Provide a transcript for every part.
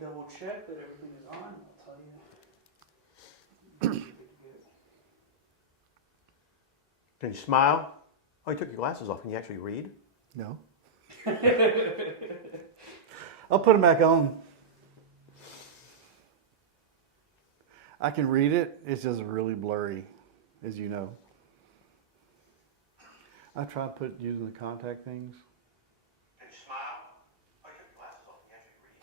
double check that everything is on, I'll tell you. Can you smile? Oh, you took your glasses off. Can you actually read? No. I'll put them back on. I can read it. It's just really blurry, as you know. I tried using the contact things. Can you smile? Oh, you took your glasses off. Can you actually read?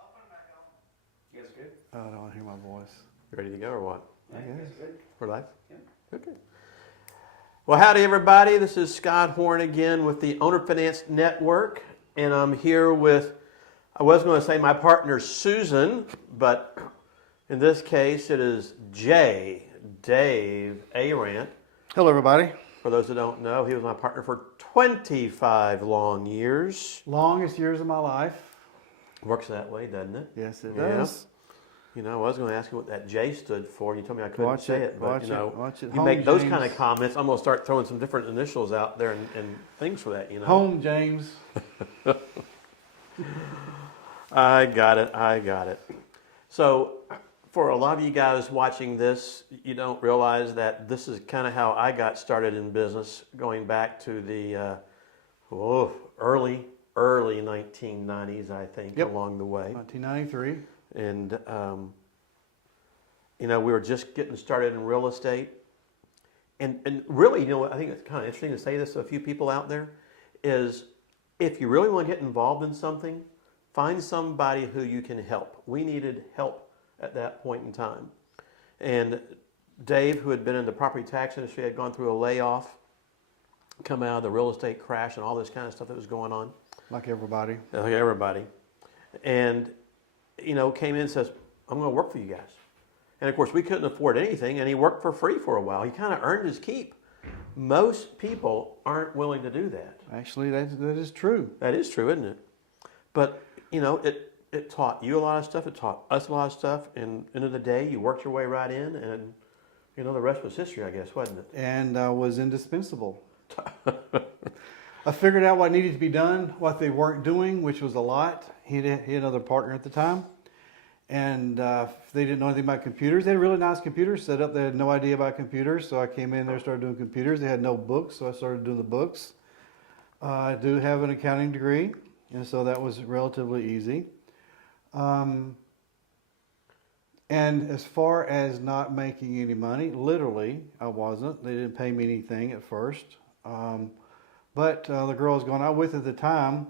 I'll put them back on. You guys good? Oh, I don't want to hear my voice. You ready to go or what? Yeah, you guys good? For life? Yeah. Okay. Well, howdy everybody. This is Scott Horne again with the Owner Finance Network. And I'm here with, I was going to say my partner Susan, but in this case it is Dave 𝐸𝐴𝐺𝐺. Hello, everybody. For those that don't know, he was my partner for 25 long years. Longest years of my life. Works that way, doesn't it? Yes, it Yeah. does. You know, I was going to ask you what that J stood for. You told me I couldn't Watch say it, it, but watch you know, it, watch it. you Home make those James. kind of comments, I'm going to start throwing some different initials out there and things for that, you know. Home, James. I got it. So, for a lot of you guys watching this, you don't realize that this is kind of how I got started in business, going back to the early 1990s, I think, Yep. along the way. 1993. And, you know, we were just getting started in real estate. And really, you know, I think it's kind of interesting to say this to a few people out there, is if you really want to get involved in something, find somebody who you can help. We needed help at that point in time. And Dave, who had been in the property tax industry, had gone through a layoff, come out of the real estate crash and all this kind of stuff that was going on. Like everybody. Like everybody. And, you know, came in and says, I'm going to work for you guys. And of course, we couldn't afford anything, and he worked for free for a while. He kind of earned his keep. Most people aren't willing to do that. Actually, that is true. That is true, isn't it? But, you know, it taught you a lot of stuff. It taught us a lot of stuff. And end of the day, you worked your way right in, and, you know, the rest was history, I guess, wasn't it? And was indispensable. I figured out what needed to be done, what they weren't doing, which was a lot. He had another partner at the time. And they didn't know anything about computers. They had really nice computers set up. They had no idea about computers. So I came in there, started doing computers. They had no books, so I started doing the books. I do have an accounting degree, and so that was relatively easy. And as far as not making any money, literally, I wasn't. They didn't pay me anything at first. But the girl I was going out with at the time,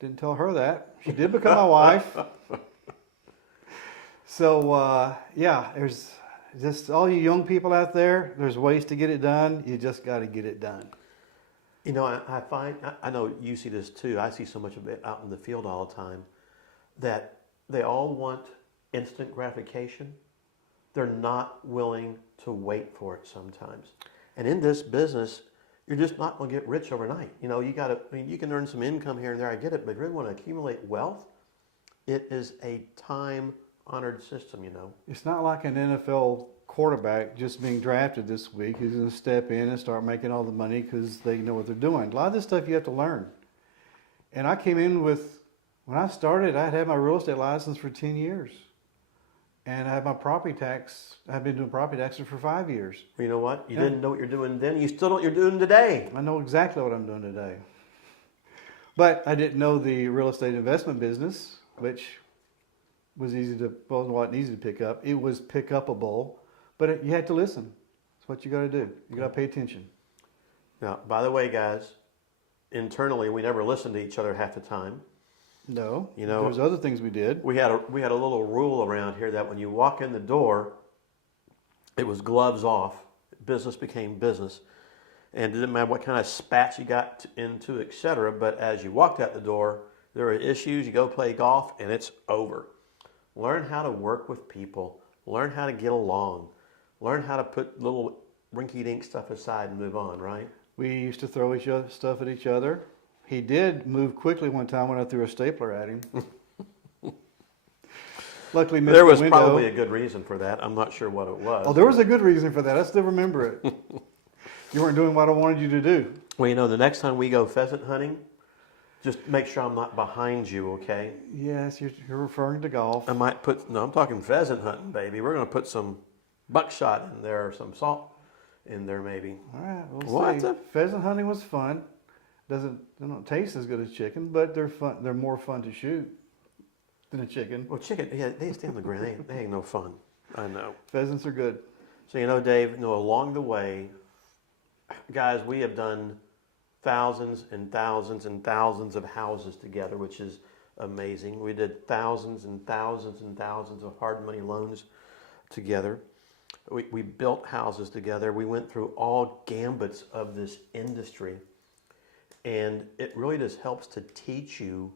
didn't tell her that. She did become my wife. So, yeah, there's just all you young people out there, there's ways to get it done. You just got to get it done. You know, I find, I know you see this too. I see so much of it out in the field all the time, that they all want instant gratification. They're not willing to wait for it sometimes. And in this business, you're just not going to get rich overnight. You know, I mean, you can earn some income here and there, I get it, but if you really want to accumulate wealth, it is a time-honored system, you know. It's not like an NFL quarterback just being drafted this week who's going to step in and start making all the money because they know what they're doing. A lot of this stuff you have to learn. And I came in with, when I started, I had my real estate license for 10 years. And I had my property tax, I've been doing property taxes for 5 years. Well, you know what? You didn't know what you're doing then. You still know what you're doing today. I know exactly what I'm doing today. But I didn't know the real estate investment business, which was easy to pick up. It was pick upable, but you had to listen. That's what you got to do. You got to pay attention. Now, by the way, guys, internally we never listened to each other half the time. No, you know, there's other things we did. We had a little rule around here that when you walk in the door, it was gloves off. Business became business, and it didn't matter what kind of spats you got into, etc. But as you walked out the door, there were issues. You go play golf, and it's over. Learn how to work with people. Learn how to get along. Learn how to put little rinky-dink stuff aside and move on, right? We used to throw stuff at each other. He did move quickly one time when I threw a stapler at him. Luckily, missed there was the window. probably a good reason for that. I'm not sure what it was. Oh, there was a good reason for that. I still remember it. You weren't doing what I wanted you to do. Well, you know, the next time we go pheasant hunting, Just make sure I'm not behind you, okay? Yes, you're referring to golf. I might put, no, I'm talking pheasant hunting, baby. We're going to put some buckshot in there or some salt in there, maybe. All right, we'll What see. the- Pheasant hunting was fun. They don't taste as good as chicken, but they're fun. They're more fun to shoot than a chicken. Well, chicken, yeah, they stay on the ground. They ain't no fun. I know. Pheasants are good. So, Dave, along the way, guys, we have done thousands and thousands and thousands of houses together, which is amazing. We did thousands and thousands and thousands of hard money loans together. We built houses together. We went through all gambits of this industry. And it really just helps to teach you,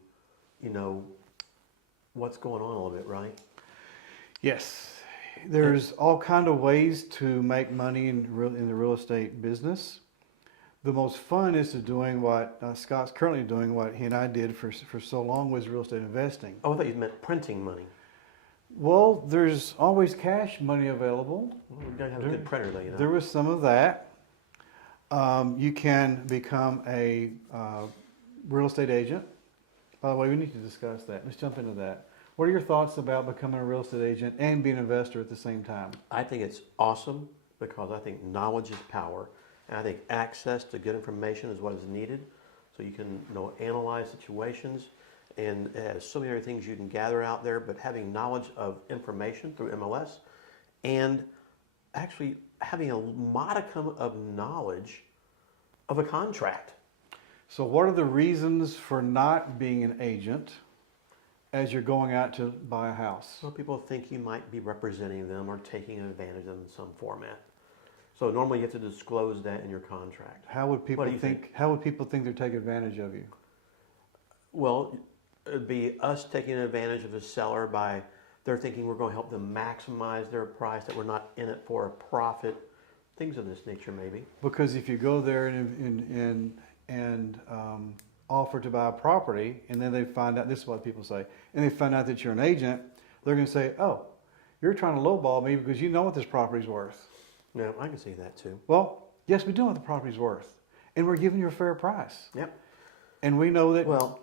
what's going on a little bit, right? Yes, there's all kind of ways to make money in the real estate business. The most fun is to doing what Scott's currently doing, what he and I did for so long, was real estate investing. Oh, I thought you meant printing money. Well, there's always cash money available. Well, we gotta have a good printer, though, There was some of that. You can become a real estate agent. By the way, we need to discuss that. Let's jump into that. What are your thoughts about becoming a real estate agent and being an investor at the same time? I think it's awesome because I think knowledge is power. And I think access to good information is what is needed. So you can analyze situations, and it has so many other things you can gather out there, but having knowledge of information through MLS and actually having a modicum of knowledge of a contract. So what are the reasons for not being an agent as you're going out to buy a house? So people think you might be representing them or taking advantage of them in some format. So normally you have to disclose that in your contract. How would people What do you think? How would people think they're taking advantage of you? Well, it'd be us taking advantage of a seller by they're thinking we're going to help them maximize their price, that we're not in it for a profit, things of this nature maybe. Because if you go there and offer to buy a property, and then they find out, this is what people say, and they find out that you're an agent, they're going to say, oh, you're trying to lowball me because you know what this property's worth. No, I can see that too. Well, yes, we do know what the property's worth, and we're giving you a fair price. Yep. And we know that, Well,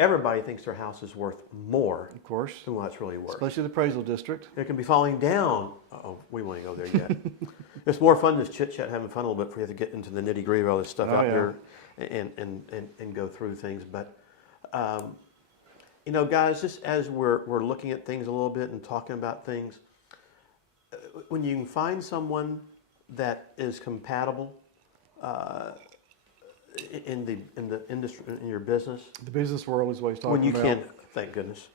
everybody thinks their house is worth more of course, than what it's really worth. especially the appraisal district. It can be falling down. Oh, we won't go there yet. It's more fun just chit chat, having fun a little bit, before you have to get into the nitty gritty of all this stuff Oh, out yeah. here and go through things. But guys, just as we're looking at things a little bit and talking about things, when you can find someone that is compatible in the industry, in your business, The business world is what he's talking when you about. can, thank goodness,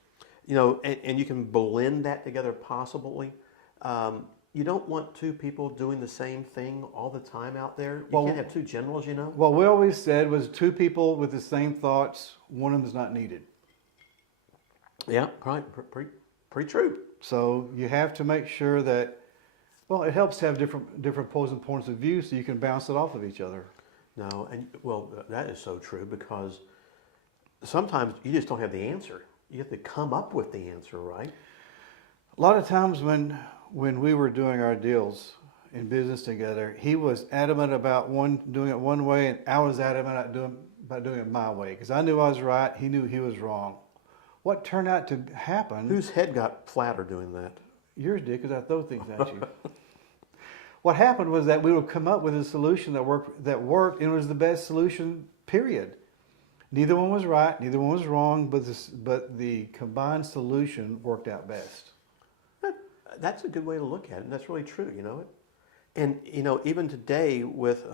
and you can blend that together possibly. You don't want two people doing the same thing all the time out there. You Well- can't have two generals, What we always said was two people with the same thoughts, one of them is not needed. Yeah, right. Pretty true. So you have to make sure that, well, it helps to have different opposing points of view so you can bounce it off of each other. No, and that is so true, because sometimes you just don't have the answer. You have to come up with the answer, right? A lot of times when we were doing our deals in business together, he was adamant about doing it one way, and I was adamant about doing it my way, because I knew I was right, he knew he was wrong. What turned out to happen? Whose head got flatter doing that? Yours did, because I throw things at you. What happened was that we would come up with a solution that worked, and it was the best solution, period. Neither one was right, neither one was wrong, but the combined solution worked out best. That's a good way to look at it. And that's really true, And, even today with,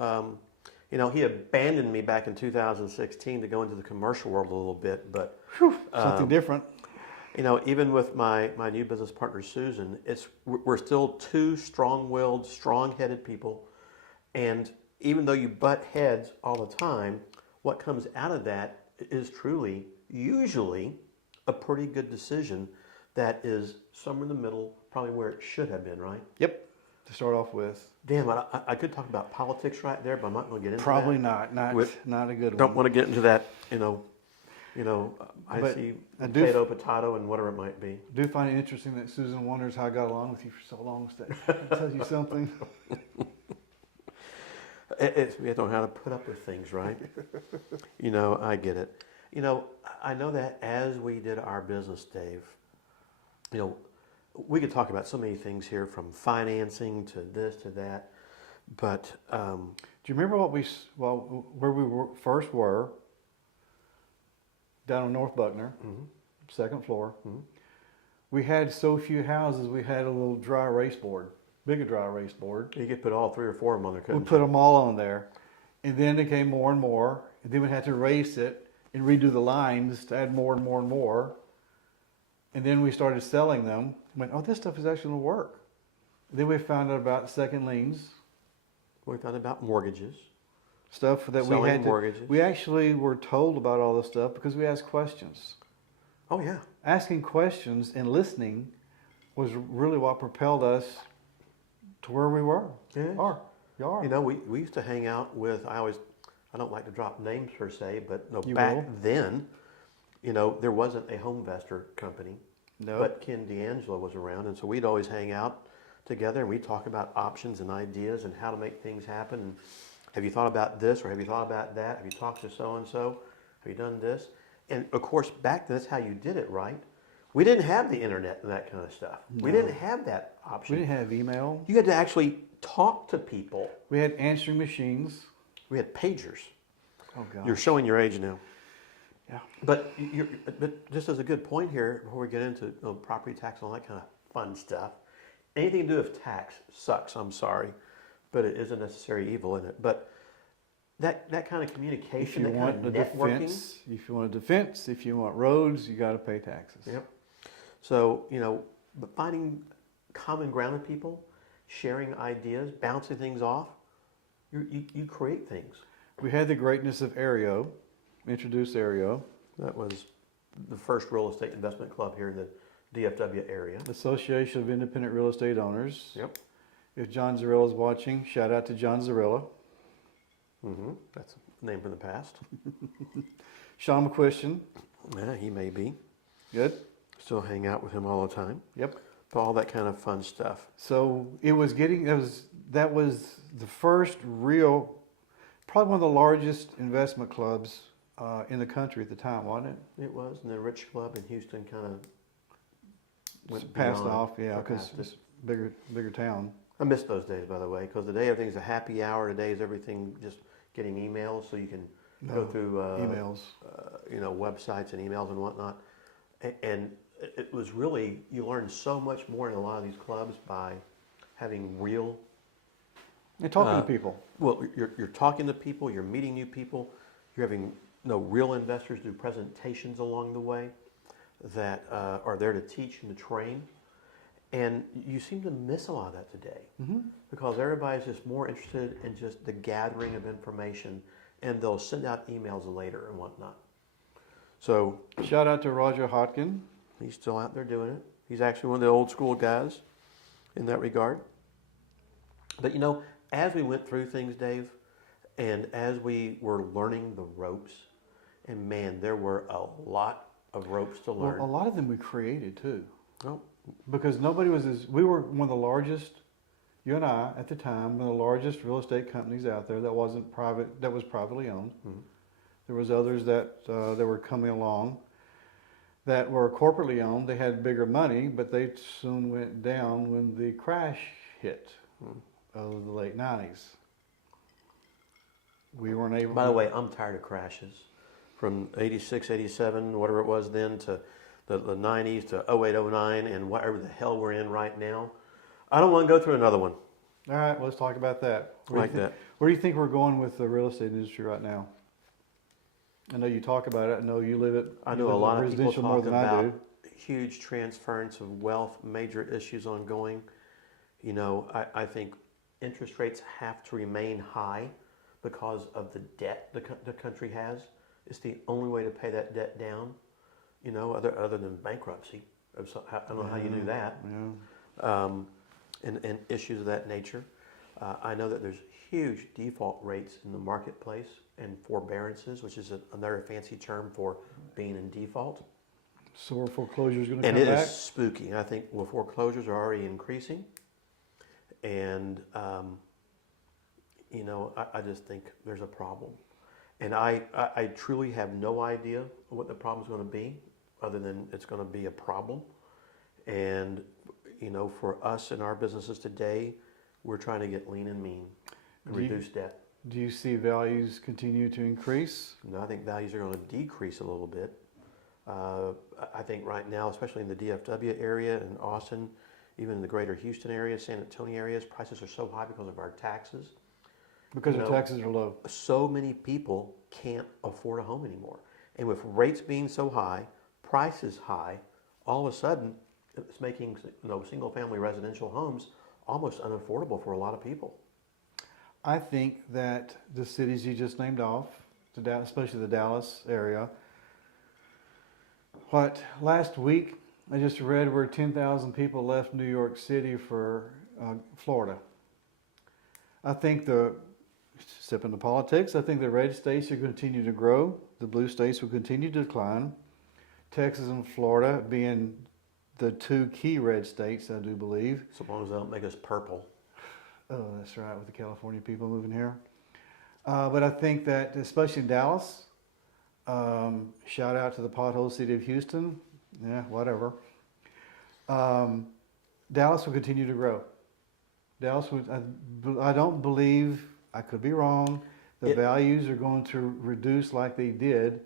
he abandoned me back in 2016 to go into the commercial world a little bit. But Something different. Even with my new business partner, Susan, we're still two strong-willed, strong-headed people. And even though you butt heads all the time, what comes out of that is truly, usually, a pretty good decision that is somewhere in the middle, probably where it should have been, right? Yep. To start off with. Damn, I could talk about politics right there, but I'm not going to get into Probably that. not a good one. Don't want to get into that, I But see I do potato, and whatever it might be. I do find it interesting that Susan wonders how I got along with you for so long. That tells you something. We don't know how to put up with things, right? I get it. I know that as we did our business, Dave, we could talk about so many things here, from financing to this to that. But do you remember where we first were? Down on North Buckner, second floor. We had so few houses, we had a little dry erase board, bigger dry erase board. You could put all 3 or 4 of them on there, couldn't We put them all on there. And then it came more and more. And then we had to erase it and redo the lines to add more and more and more. And then we started selling them. Went, oh, this stuff is actually going to work. Then we found out about second liens. We found out about mortgages. Stuff that we Selling had to, mortgages. we actually were told about all this stuff because we asked questions. Oh, yeah. Asking questions and listening was really what propelled us to where we were. Yeah. You are. We used to hang out with, I don't like to drop names per se, but You back will. then, there wasn't a home investor company. No. But 𝐸'Angelo was around, and so we'd always hang out together and we'd talk about options and ideas and how to make things happen. And have you thought about this, or have you thought about that? Have you talked to so-and-so? Have you done this? And of course, back then, that's how you did it, right? We didn't have the internet and that kind of stuff. We No. didn't have that option. We didn't have email. You had to actually talk to people. We had answering machines. We had pagers. Oh, God. You're showing your age now. Yeah. But just as a good point here, before we get into property tax and all that kind of fun stuff, anything to do with tax sucks, I'm sorry, but it is a necessary evil, isn't it? But that kind of communication, If you that want kind a of networking. defense, if you want roads, you got to pay taxes. Yep. So, but finding common ground with people, sharing ideas, bouncing things off, you create things. We had the greatness of 𝐟𝐬𝐲, introduced 𝐟𝐬𝐲, That was the first real estate investment club here in the DFW area. Association of Independent Real Estate Owners. Yep. If John 𝐸𝐸 is watching, shout out to John 𝐸𝐸. That's a name from the past. Sean McQuistion. Yeah, he may be. Good. Still hang out with him all the time. Yep. But all that kind of fun stuff. So that was the first real, probably one of the largest investment clubs in the country at the time, wasn't it? It was, and the Rich Club in Houston kind of went Passed beyond, off, yeah, because surpassed it. it's bigger town. I miss those days, by the way, because today everything's a happy hour. Today is everything just getting emails, so you can go through emails. Websites and emails and whatnot. And it was really, you learn so much more in a lot of these clubs by having real. And talking to people. Well, you're talking to people, you're meeting new people, you're having real investors do presentations along the way that are there to teach and to train. And you seem to miss a lot of that today because everybody's just more interested in just the gathering of information, and they'll send out emails later and whatnot. So Shout out to Roger Hodkin. he's still out there doing it. He's actually one of the old school guys in that regard. But as we went through things, Dave, and as we were learning the ropes, and man, there were a lot of ropes to learn. Well, a lot of them we created too. Oh, Because nobody was we were one of the largest, you and I at the time, one of the largest real estate companies out there that was privately owned. There was others that were coming along that were corporately owned. They had bigger money, but they soon went down when the crash hit of the late 90s. We weren't able by the way, I'm tired of crashes. From 86, 87, whatever it was then, to the 90s, to 08, 09, and whatever the hell we're in right now. I don't want to go through another one All right, let's talk about that. like that. Where do you think we're going with the real estate industry right now? I know you talk about it. I know you live it. I you know a live lot of people residential more talk than I do. about huge transference of wealth, major issues ongoing. I think interest rates have to remain high because of the debt the country has. It's the only way to pay that debt down, other than bankruptcy. I don't know how you do that. Yeah. And issues of that nature. I know that there's huge default rates in the marketplace and forbearances, which is another fancy term for being in default. So are foreclosures going to And come it back? is spooky. I think foreclosures are already increasing. And, I just think there's a problem. And I truly have no idea what the problem's going to be, other than it's going to be a problem. And, for us in our businesses today, we're trying to get lean and mean and reduce debt. Do you see values continue to increase? I think values are going to decrease a little bit. I think right now, especially in the DFW area and Austin, even in the greater Houston area, San Antonio areas, prices are so high because of our taxes. Because our taxes are low. So many people can't afford a home anymore. And with rates being so high, prices high, all of a sudden it's making single family residential homes almost unaffordable for a lot of people. I think that the cities you just named off, especially the Dallas area, last week I just read where 10,000 people left New York City for Florida. I think step into politics, I think the red states will continue to grow. The blue states will continue to decline. Texas and Florida being the two key red states, I do believe. So long as they don't make us purple. Oh, that's right, with the California people moving here. But I think that, especially in Dallas, shout out to the pothole city of Houston. Yeah, whatever. Dallas will continue to grow. I don't believe, I could be wrong, the values are going to reduce like they did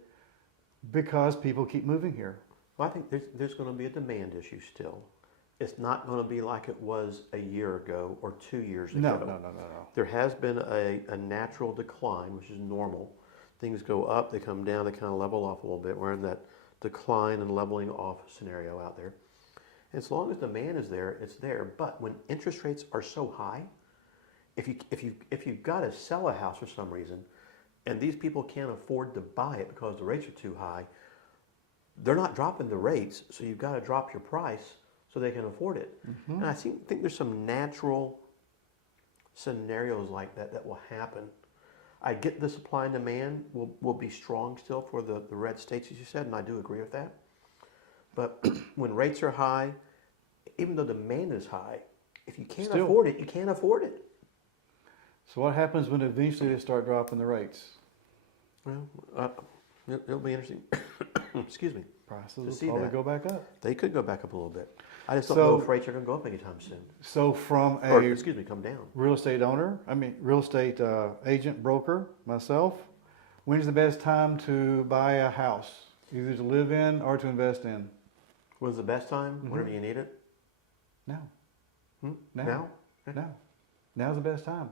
because people keep moving here. Well, I think there's going to be a demand issue still. It's not going to be like it was a year ago or 2 years ago. No. There has been a natural decline, which is normal. Things go up, they come down, they kind of level off a little bit. We're in that decline and leveling off scenario out there. As long as demand is there, it's there. But when interest rates are so high, if you've got to sell a house for some reason, and these people can't afford to buy it because the rates are too high, they're not dropping the rates, so you've got to drop your price so they can afford it. Mm-hmm. And I think there's some natural scenarios like that will happen. I get the supply and demand will be strong still for the red states, as you said, and I do agree with that. But when rates are high, even though demand is high, if you can't afford it, you can't afford it. So what happens when eventually they start dropping the rates? Well, it'll be interesting. Excuse me. Prices will probably go back up. They could go back up a little bit. I just don't know if rates are going to go up anytime soon. So from come down. Real estate agent, broker, myself, when's the best time to buy a house? Either to live in or to invest in? When's the best time? Mm-hmm. Whenever you need it? Now. Now? Now. Now's the best time.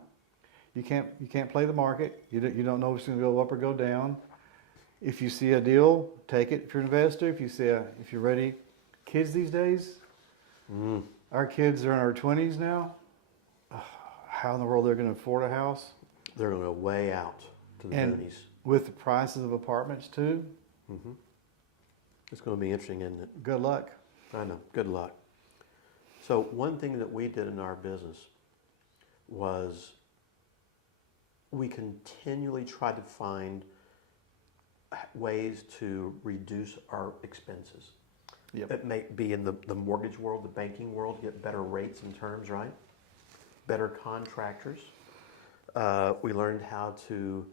You can't play the market. You don't know if it's going to go up or go down. If you see a deal, take it if you're an investor. If you're ready. Kids these days, our kids are in our 20s now. How in the world they're going to afford a house? They're going to go way out to the boonies. With the prices of apartments too. Mm-hmm. It's going to be interesting, isn't it? Good luck. I know. Good luck. So one thing that we did in our business was we continually tried to find ways to reduce our expenses. Yep. It may be in the mortgage world, the banking world, get better rates and terms, right? Better contractors. We learned how to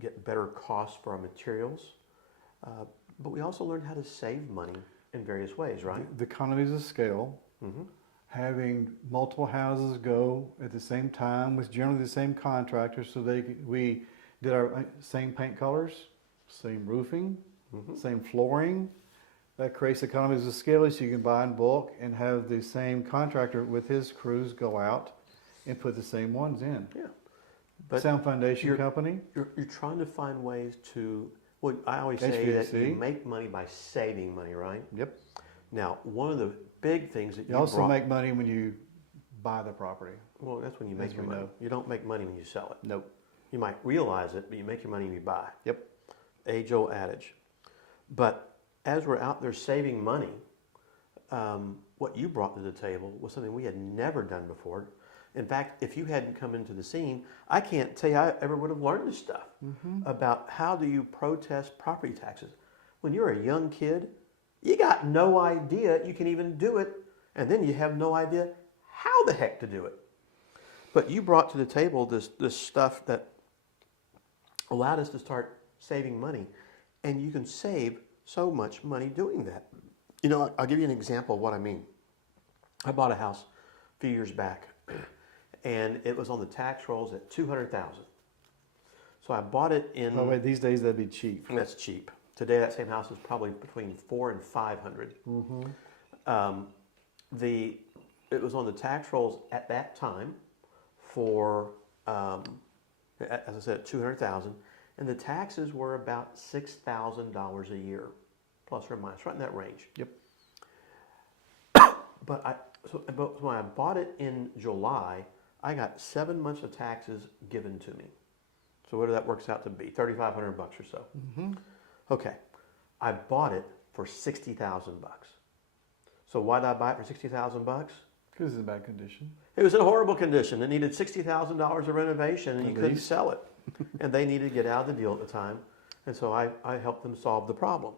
get better costs for our materials. But we also learned how to save money in various ways, right? The economies of scale. Mm-hmm. Having multiple houses go at the same time with generally the same contractors, so we did our same paint colors, same roofing, same flooring. That creates economies of scale, so you can buy in bulk and have the same contractor with his crews go out and put the same ones in. Yeah. But Sound Foundation Company. You're trying to find ways to, well, I always say that you make money by saving money, right? Yep. Now, one of the big things that you also make money when you buy the property. Well, that's when you make your money. Know. You don't make money when you sell it. Nope. You might realize it, but you make your money when you buy. Yep. Age-old adage. But as we're out there saving money, what you brought to the table was something we had never done before. In fact, if you hadn't come into the scene, I can't tell you I ever would have learned this stuff about how do you protest property taxes. When you're a young kid, you got no idea you can even do it, and then you have no idea how the heck to do it. But you brought to the table this stuff that allowed us to start saving money. And you can save so much money doing that. You know, I'll give you an example of what I mean. I bought a house a few years back, and it was on the tax rolls at $200,000. So I bought it in. Oh wait, these days that'd be cheap. That's cheap. Today, that same house is probably between $400,000 and $500,000. It was on the tax rolls at that time for, as I said, $200,000, and the taxes were about $6,000 a year, plus or minus, right in that range. Yep. But when I bought it in July, I got 7 months of taxes given to me. So what that works out to be, $3,500 or so. Mm-hmm. Okay, I bought it for $60,000. So why did I buy it for $60,000? Because it's in bad condition. It was in horrible condition. It needed $60,000 of renovation, and you couldn't sell it. And they needed to get out of the deal at the time, and so I helped them solve the problem.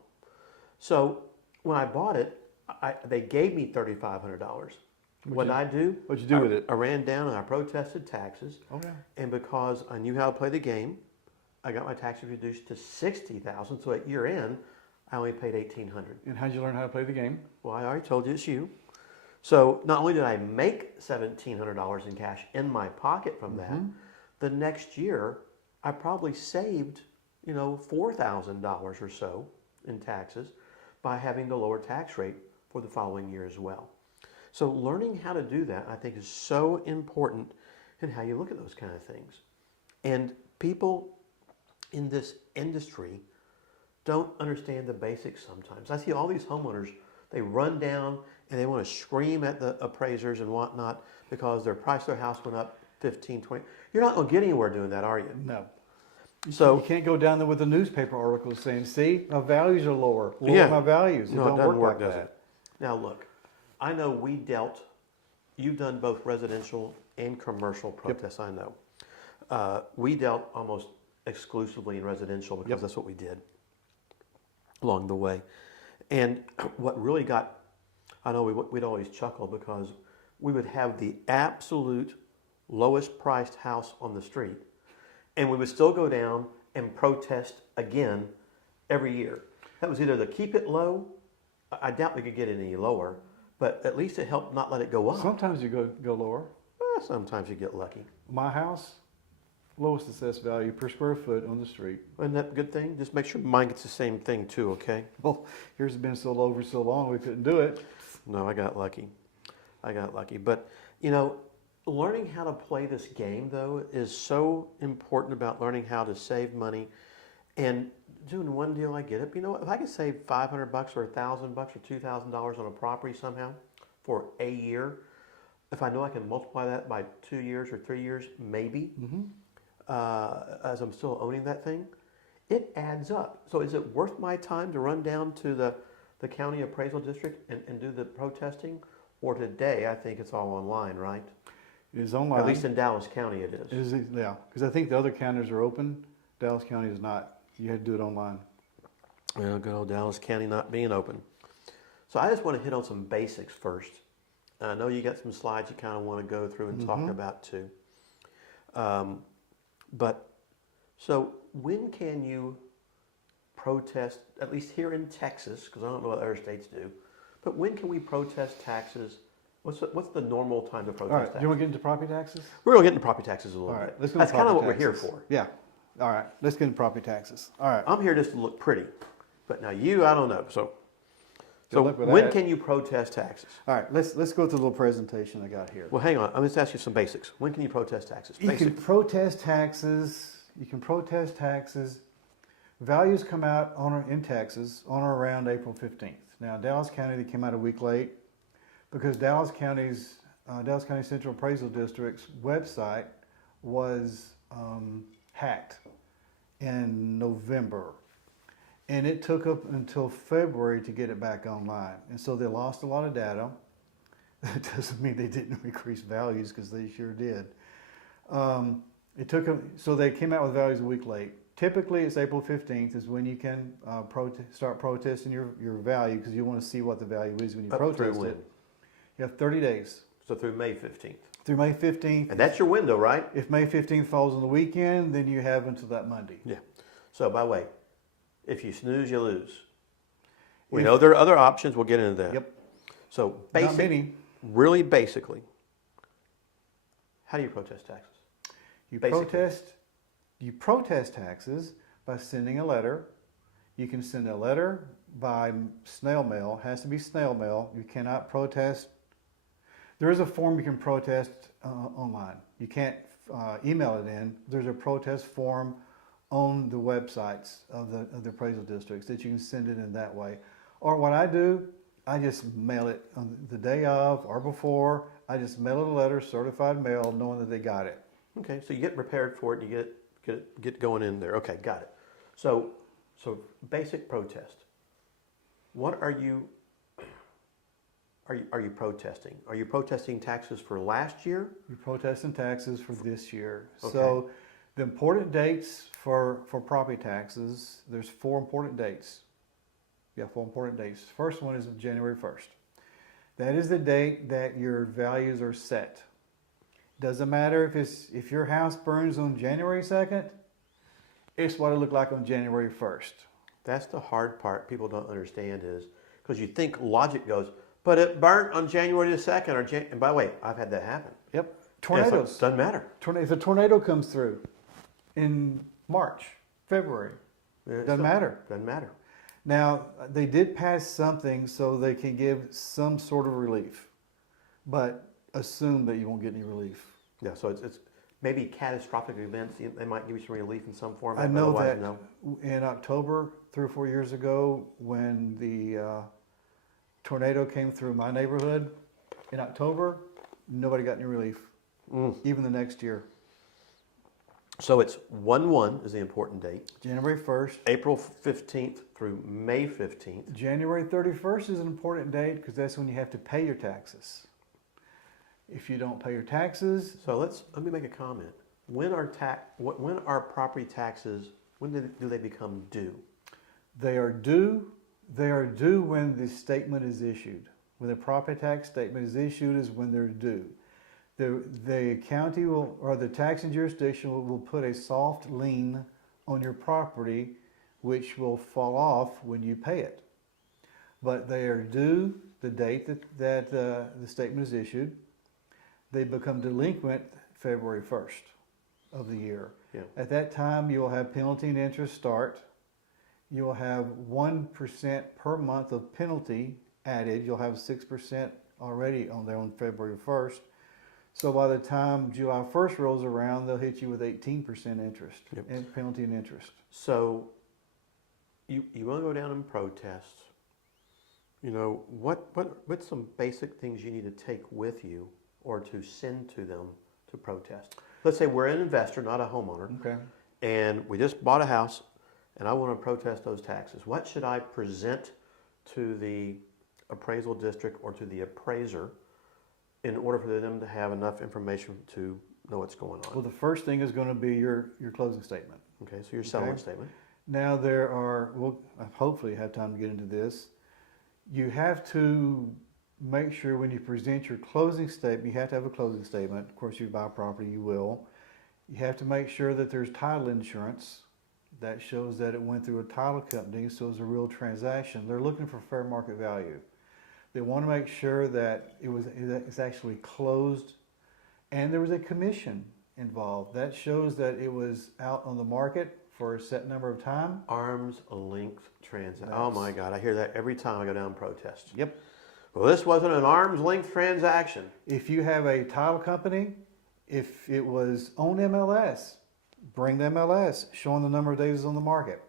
So when I bought it, they gave me $3,500. What did I do? What'd you do with it? I ran down and I protested taxes. Okay. And because I knew how to play the game, I got my taxes reduced to $60,000. So at year end, I only paid $1,800. And how'd you learn how to play the game? Well, I already told you it's you. So not only did I make $1,700 in cash in my pocket from that, the next year I probably saved, $4,000 or so in taxes by having the lower tax rate for the following year as well. So learning how to do that, I think, is so important in how you look at those kind of things. And people in this industry don't understand the basics sometimes. I see all these homeowners, they run down and they want to scream at the appraisers and whatnot because their price of their house went up 15, 20. You're not going to get anywhere doing that, are you? No. So you can't go down there with a newspaper article saying, see, my values are lower. Lower my values. It no, don't it doesn't work does like it? Now look, I know you've done both residential and commercial protests, I know. We dealt almost exclusively in residential because that's what we did along the way. And what really I know we'd always chuckle because we would have the absolute lowest priced house on the street, and we would still go down and protest again every year. That was either to keep it low. I doubt we could get it any lower, but at least it helped not let it go up. Sometimes you go lower. Well, sometimes you get lucky. My house, lowest assessed value per square foot on the street. Isn't that a good thing? Just make sure mine gets the same thing too, okay? Well, yours has been so low for so long we couldn't do it. No, I got lucky. But, learning how to play this game, though, is so important about learning how to save money. And doing one deal, I get it. But if I could save $500 or $1,000 or $2,000 on a property somehow for a year, if I know I can multiply that by 2 years or 3 years, maybe, as I'm still owning that thing, it adds up. So is it worth my time to run down to the county appraisal district and do the protesting? Or today, I think it's all online, right? It is online. At least in Dallas County it is. Yeah, because I think the other counties are open. Dallas County is not. You had to do it online. Well, good old Dallas County not being open. So I just want to hit on some basics first. I know you got some slides you kind of want to go through and talk about too. So when can you protest, at least here in Texas, because I don't know what other states do, but when can we protest taxes? What's the normal time to protest All right, taxes? do you want to get into property taxes? We're going to get into property taxes a little All right, bit. let's go That's into kind of what property we're here taxes. for. Yeah. All right, let's get into property taxes. All right. I'm here just to look pretty. But now you, I don't know. So luck with when that. can you protest taxes? All right, let's go through the little presentation I got here. Well, hang on. I'm just asking you some basics. When can you protest taxes? You can protest taxes. Values come out in Texas on or around April 15th. Now, Dallas County, they came out a week late because Dallas County Central Appraisal District's website was hacked in November. And it took up until February to get it back online. And so they lost a lot of data. That doesn't mean they didn't increase values, because they sure did. So they came out with values a week late. Typically, it's April 15th is when you can start protesting your value, because you want to see what the value is when you protest it. You have 30 days. So through May 15th. through May 15th. And that's your window, right? If May 15th falls on the weekend, then you have until that Monday. Yeah. So, by the way, if you snooze, you lose. We know there are other options. We'll get into that. Yep. So, Not many. really basically, how do you protest taxes? You protest taxes by sending a letter. You can send a letter by snail mail. It has to be snail mail. You cannot protest. There is a form you can protest online. You can't email it in. There's a protest form on the websites of the appraisal districts that you can send it in that way. Or what I do, I just mail it on the day of or before. I just mail it a letter, certified mail, knowing that they got it. Okay, so you get prepared for it. You get going in there. Okay, got it. So basic protest. What are you protesting? Are you protesting taxes for last year? You're protesting taxes for this year. Okay. So the important dates for property taxes, there's 4 important dates. Yeah, 4 important dates. First one is January 1st. That is the date that your values are set. Doesn't matter if your house burns on January 2nd, it's what it looked like on January 1st. That's the hard part people don't understand is, because you think logic goes, but it burnt on January the 2nd, and by the way, I've had that happen. Yep. Tornadoes. Tornadoes. Doesn't matter. If a tornado comes through in March, February, doesn't matter. Doesn't matter. Now, they did pass something so they can give some sort of relief, but assume that you won't get any relief. Yeah, so it's maybe catastrophic events. They might give you some relief in some form. I know otherwise, that no. in October, 3 or 4 years ago, when the tornado came through my neighborhood, in October, nobody got any relief, even the next year. So it's 1/1 is the important date. January 1st. April 15th through May 15th. January 31st is an important date because that's when you have to pay your taxes. If you don't pay your taxes, So let me make a comment. When are property taxes? When do they become due? they are due. They are due when the statement is issued. When the property tax statement is issued is when they're due. The county will, or the taxing jurisdiction will put a soft lien on your property, which will fall off when you pay it. But they are due the date that the statement is issued. They become delinquent February 1st of the year. Yeah. At that time, you will have penalty and interest start. You will have 1% per month of penalty added. You'll have 6% already on there on February 1st. So by the time July 1st rolls around, they'll hit you with 18% interest, and penalty and interest. So you want to go down and protest. You know, what's some basic things you need to take with you or to send to them to protest? Let's say we're an investor, not a homeowner. Okay. And we just bought a house and I want to protest those taxes. What should I present to the appraisal district or to the appraiser in order for them to have enough information to know what's going on? Well, the first thing is going to be your closing statement. Okay, so your settlement statement. Now we'll hopefully have time to get into this. You have to make sure when you present your closing statement, you have to have a closing statement. Of course, you buy property, you will. You have to make sure that there's title insurance. That shows that it went through a title company, so it's a real transaction. They're looking for fair market value. They want to make sure that it's actually closed, and there was a commission involved. That shows that it was out on the market for a set number of time. Arm's length transaction. Oh my God, I hear that every time I go down and protest. Yep. Well, this wasn't an arm's length transaction. If you have a title company, if it was on MLS, bring the MLS showing the number of days on the market.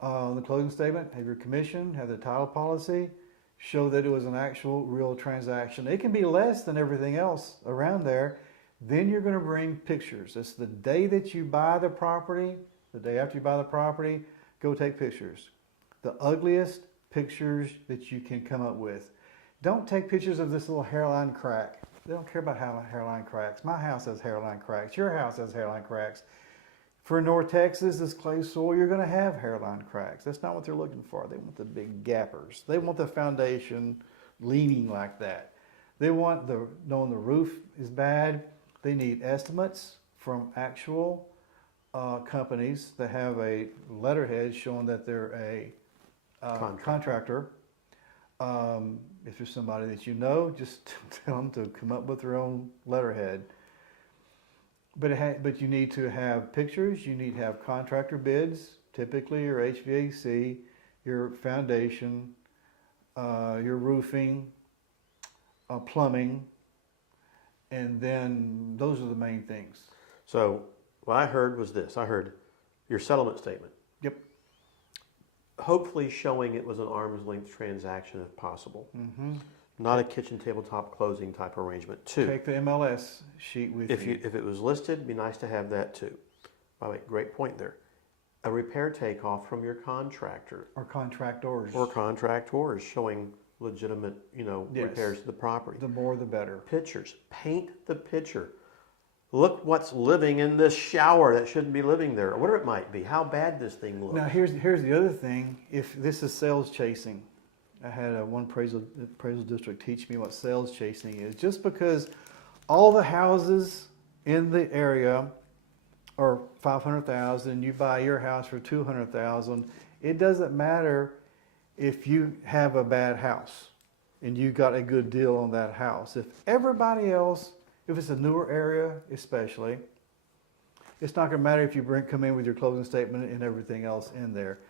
On the closing statement, have your commission, have the title policy, show that it was an actual real transaction. It can be less than everything else around there. Then you're going to bring pictures. It's the day that you buy the property, the day after you buy the property, go take pictures. The ugliest pictures that you can come up with. Don't take pictures of this little hairline crack. They don't care about how hairline cracks. My house has hairline cracks. Your house has hairline cracks. For North Texas, this clay soil, you're going to have hairline cracks. That's not what they're looking for. They want the big gappers. They want the foundation leaning like that. They want knowing the roof is bad. They need estimates from actual companies that have a letterhead showing that they're a contractor. If there's somebody that you know, just tell them to come up with their own letterhead. But you need to have pictures. You need to have contractor bids, typically your HVAC, your foundation, your roofing, plumbing, and then those are the main things. So what I heard was this. I heard your settlement statement. Yep. Hopefully showing it was an arm's length transaction if possible. Mm-hmm. Not a kitchen tabletop closing type arrangement. Two, Take the MLS sheet with you. if it was listed, it'd be nice to have that too. By the way, great point there. A repair takeoff from your contractor Or contractors. or contractors showing legitimate, Yes. repairs to the property. The more the better. Pictures. Paint the picture. Look what's living in this shower that shouldn't be living there, or whatever it might be. How bad this thing looks. Now here's the other thing. If this is sales chasing, I had one appraisal district teach me what sales chasing is. Just because all the houses in the area are $500,000, you buy your house for $200,000, it doesn't matter if you have a bad house and you got a good deal on that house. If everybody else, if it's a newer area especially, it's not going to matter if you come in with your closing statement and everything else in there.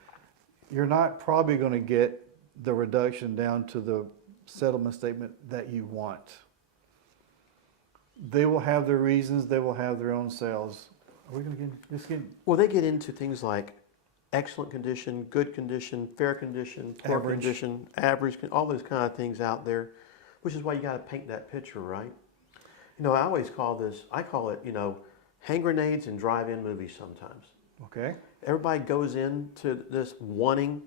You're not probably going to get the reduction down to the settlement statement that you want. They will have their reasons. They will have their own sales. Are we going to get Well, they get into things like excellent condition, good condition, fair condition, poor Average. condition, average, all those kind of things out there, which is why you got to paint that picture, right? I always call it, hand grenades and drive-in movies sometimes. okay? Everybody goes into this wanting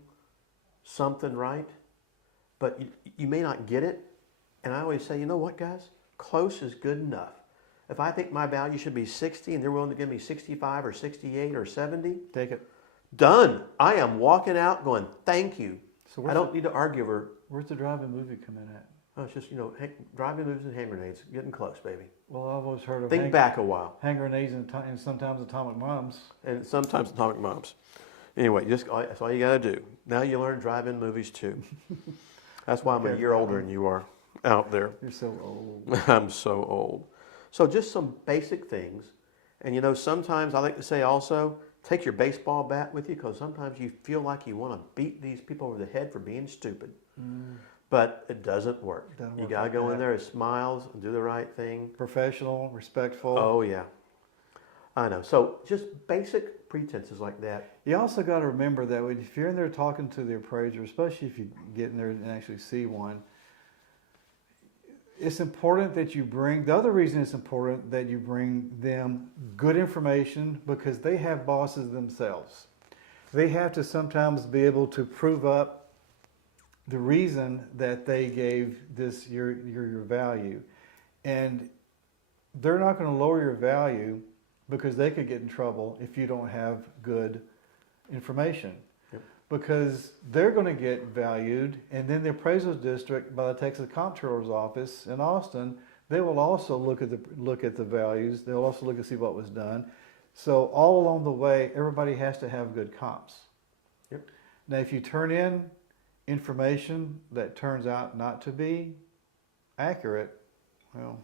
something, right? But you may not get it. And I always say, you know what, guys? Close is good enough. If I think my value should be 60 and they're willing to give me 65 or 68 or 70, Take it. done. I am walking out going, thank you. So I don't need to argue over, where's the drive-in movie come in at? oh, it's just, drive-in moves and hand grenades. Getting close, baby. Well, I've always heard of Think back a while. hand grenades and sometimes atomic bombs. And sometimes atomic bombs. Anyway, that's all you got to do. Now you learn drive-in movies too. That's why I'm a year older than you are out there. You're so old. I'm so old. So just some basic things. And sometimes I like to say also, take your baseball bat with you because sometimes you feel like you want to beat these people over the head for being stupid. But it doesn't work. You got to go in there with smiles and do the right thing. Professional, respectful. Oh, yeah. I know. So just basic pretenses like that. You also got to remember that if you're in there talking to the appraiser, especially if you get in there and actually see one, it's important that you the other reason it's important that you bring them good information because they have bosses themselves. They have to sometimes be able to prove up the reason that they gave this your value. And they're not going to lower your value because they could get in trouble if you don't have good information. Yep. Because they're going to get valued, and then the appraisal district by the Texas Comptroller's office in Austin, they will also look at the values. They'll also look to see what was done. So all along the way, everybody has to have good comps. Yep. Now, if you turn in information that turns out not to be accurate, well,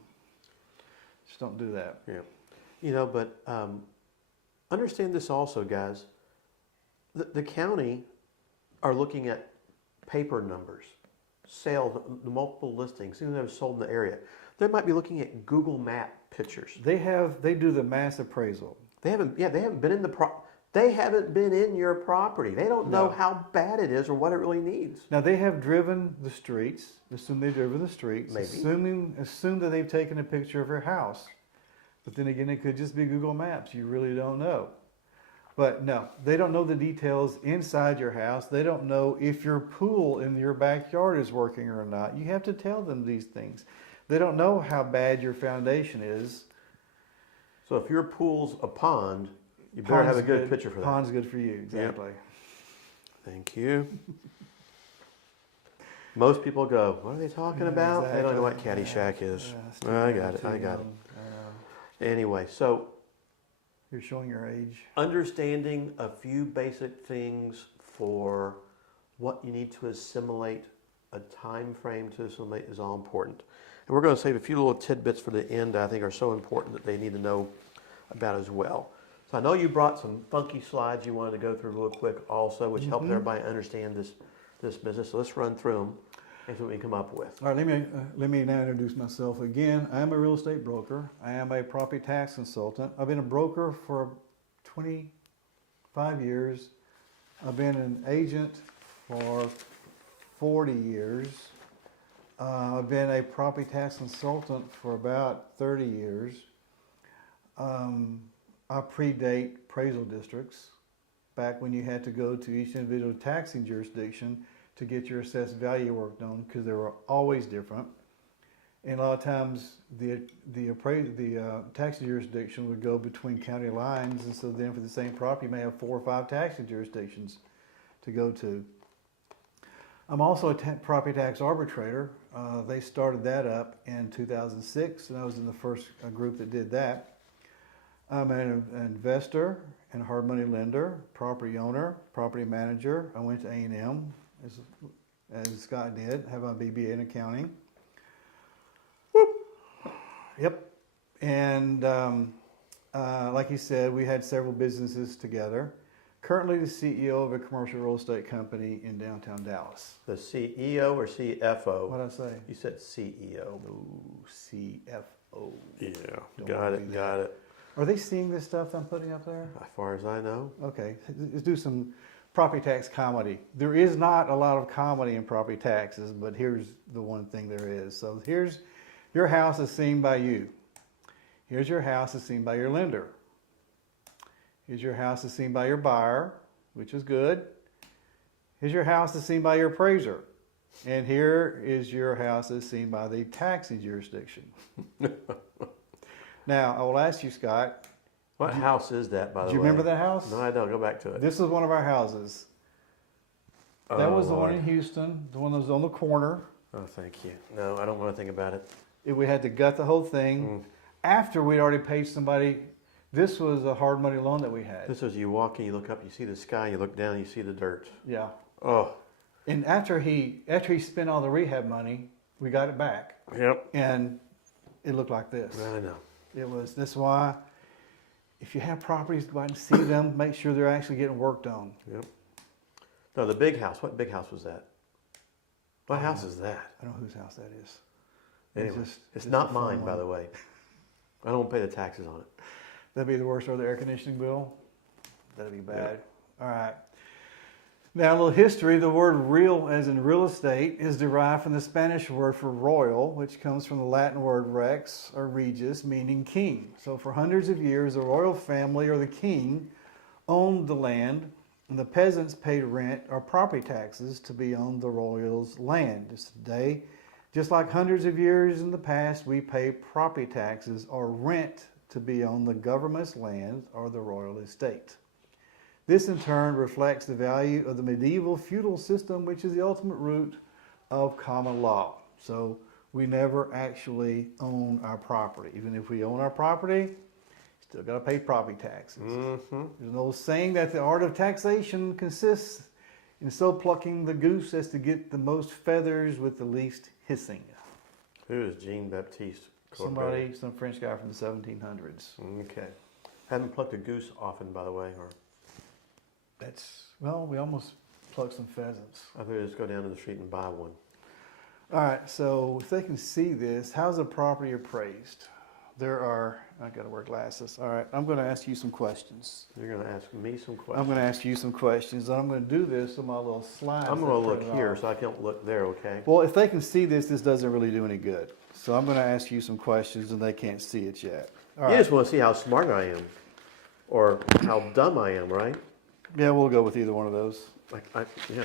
just don't do that. Yeah. But understand this also, guys. The county are looking at paper numbers, sales, the multiple listings, things that have sold in the area. They might be looking at Google Map pictures. They do the mass appraisal. They haven't been in they haven't been in your property. They don't know how bad it is or what it really needs. Now they have driven the streets. Assume they've driven the streets. Maybe. Assume that they've taken a picture of your house. But then again, it could just be Google Maps. You really don't know. But no, they don't know the details inside your house. They don't know if your pool in your backyard is working or not. You have to tell them these things. They don't know how bad your foundation is. So if your pool's a pond, you better have a good picture for that. Pond's good for you, exactly. Yep. Thank you. Most people go, what are they talking about? They don't know what Exactly. Caddyshack is. Yeah, I got it. I got it. Anyway, so You're showing your age. understanding a few basic things for what you need to assimilate, a time frame to assimilate is all important. And we're going to save a few little tidbits for the end that I think are so important that they need to know about as well. So I know you brought some funky slides you wanted to go through real quick also, which helps everybody understand this business. So let's run through them and see what we come up with. All right, let me now introduce myself again. I am a real estate broker. I am a property tax consultant. I've been a broker for 25 years. I've been an agent for 40 years. I've been a property tax consultant for about 30 years. I predate appraisal districts, back when you had to go to each individual taxing jurisdiction to get your assessed value work done, because they were always different. And a lot of times the taxing jurisdiction would go between county lines, and so then for the same property you may have 4 or 5 taxing jurisdictions to go to. I'm also a property tax arbitrator. They started that up in 2006, and I was in the first group that did that. I'm an investor and a hard money lender, property owner, property manager. I went to A&M as Scott did, have a BBA in accounting. Whoop. Yep. And like you said, we had several businesses together. Currently the CEO of a commercial real estate company in downtown Dallas. The CEO or CFO? What did I say? You said CEO. Oh, CFO. Yeah, Don't got wanna it, do got that. it. Are they seeing this stuff I'm putting up there? As far as I know. Okay, let's do some property tax comedy. There is not a lot of comedy in property taxes, but here's the one thing there is. So here's your house is seen by you. Here's your house is seen by your lender. Here's your house is seen by your buyer, which is good. Here's your house is seen by your appraiser. And here is your house is seen by the taxing jurisdiction. Now, I will ask you, Scott. What house is that, by the way? Do you remember that house? No, I don't. Go back to it. This is one of our houses. That was the one Lord. in Houston, the one that was on the corner. Oh, thank you. No, I don't want to think about it. We had to gut the whole thing after we'd already paid somebody. This was a hard money loan that we had. This is you walk and you look up, you see the sky, you look down, you see the dirt. Yeah. Oh. And after he spent all the rehab money, we got it back. Yep. And it looked like this. I know. That's why if you have properties, go out and see them, make sure they're actually getting work done. Yep. No, the big house. What big house was that? What house is that? I don't know whose house that is. Anyway, it's just not a fun mine, by one. the way. I don't pay the taxes on it. That'd be the worst, or the air conditioning bill. That'd be bad. All right. Now, a little history. The word real, as in real estate, is derived from the Spanish word for royal, which comes from the Latin word rex or regis, meaning king. So for hundreds of years, the royal family or the king owned the land, and the peasants paid rent or property taxes to be on the royal's land. Today, just like hundreds of years in the past, we pay property taxes or rent to be on the government's land or the royal estate. This in turn reflects the value of the medieval feudal system, which is the ultimate root of common law. So we never actually own our property. Even if we own our property, still got to pay property taxes. Mm-hmm. There's an old saying that the art of taxation consists in so plucking the goose as to get the most feathers with the least hissing. Who is Jean-Baptiste? Some French guy from the 1700s. Okay. Haven't plucked a goose often, by the way, or We almost plucked some pheasants. I could just go down to the street and buy one. All right, so if they can see this, how's a property appraised? I got to wear glasses. All right, I'm going to ask you some questions. You're going to ask me some questions. I'm going to ask you some questions, and I'm going to do this on my little slides. I'm going to look here so I can't look there, okay? Well, if they can see this, this doesn't really do any good. So I'm going to ask you some questions, and they can't see it yet. All You right. just want to see how smart I am or how dumb I am, right? Yeah, we'll go with either one of those. Yeah.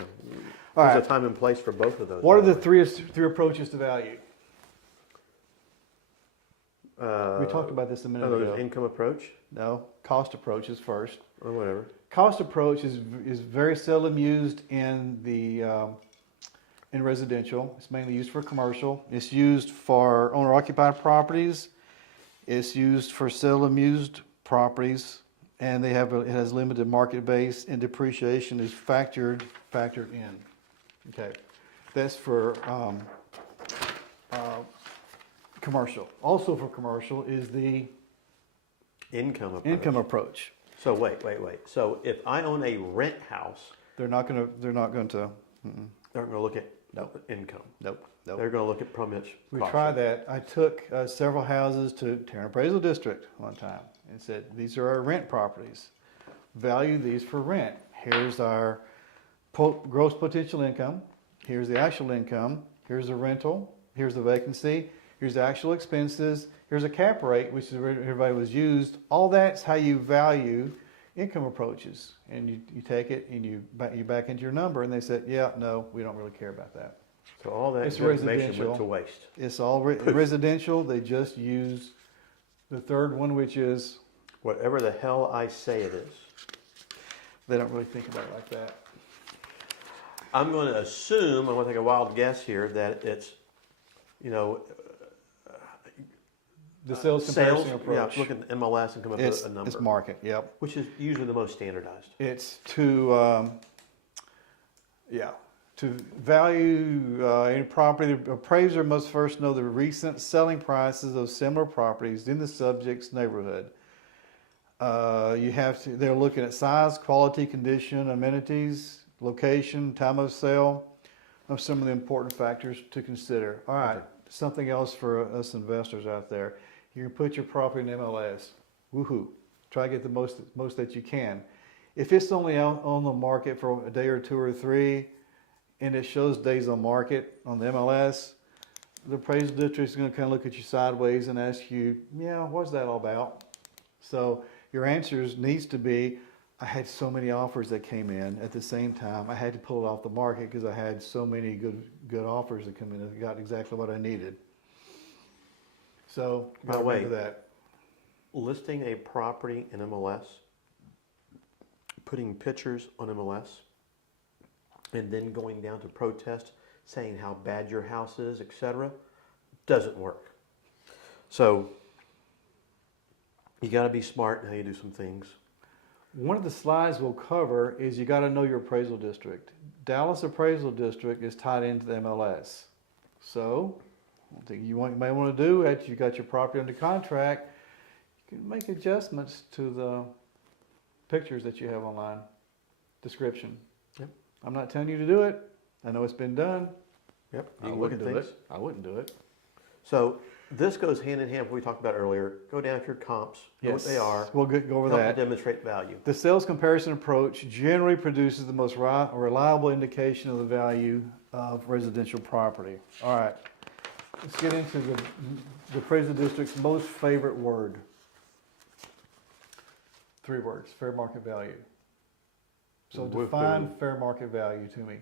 All There's right. a time and place for both of those. What are by the way. three approaches to value? We talked about this a minute ago. There's income approach No, cost approach is first. or whatever. Cost approach is very seldom used in the in residential. It's mainly used for commercial. It's used for owner-occupied properties. It's used for seldom-used properties, and it has limited market base, and depreciation is factored in. Okay, that's for commercial. Also for commercial is the Income approach. So wait. So if I own a rent house, they're not going to. they're not going to look at income. Nope. They're going to look at how much. We tried that. I took several houses to an appraisal district one time and said, these are our rent properties. Value these for rent. Here's our gross potential income. Here's the actual income. Here's the rental. Here's the vacancy. Here's the actual expenses. Here's a cap rate, which is where everybody was used. All that's how you value income approaches. And you take it and you back into your number, and they said, yeah, no, we don't really care about that. So all that It's information residential. went to waste. It's all residential. They just use the third one, which is, Whatever the hell I say it is. they don't really think about it like that. I'm going to assume, I'm going to take a wild guess here, that it's, The sales comparison approach. Yeah, look at the MLS and come up with a number. It's market, yep. Which is usually the most standardized. It's to value any property. The appraiser must first know the recent selling prices of similar properties in the subject's neighborhood. They're looking at size, quality, condition, amenities, location, time of sale, of some of the important factors to consider. All right, something else for us investors out there. You can put your property in MLS. Woohoo! Try to get the most that you can. If it's only out on the market for a day or two or three, and it shows days on market on the MLS, the appraisal district is going to kind of look at you sideways and ask you, yeah, what's that all about? So your answers needs to be, I had so many offers that came in at the same time. I had to pull it off the market because I had so many good offers that come in. I got exactly what I needed. So By the way, that. Listing a property in MLS, putting pictures on MLS, and then going down to protest saying how bad your house is, etc., doesn't work. So you got to be smart in how you do some things. One of the slides we'll cover is you got to know your appraisal district. Dallas Appraisal District is tied into the MLS. So, one thing you may want to do after you got your property under contract, you can make adjustments to the pictures that you have online, description. Yep. I'm not telling you to do it. I know it's been done. Yep. I You can look at wouldn't do things. it. I wouldn't do it. So this goes hand in hand with what we talked about earlier. Go down to your comps, know what they are. We'll go over help that. to demonstrate value. The sales comparison approach generally produces the most reliable indication of the value of residential property. All right, let's get into the appraisal district's most favorite word. 3 words, fair market value. So define fair market value to me.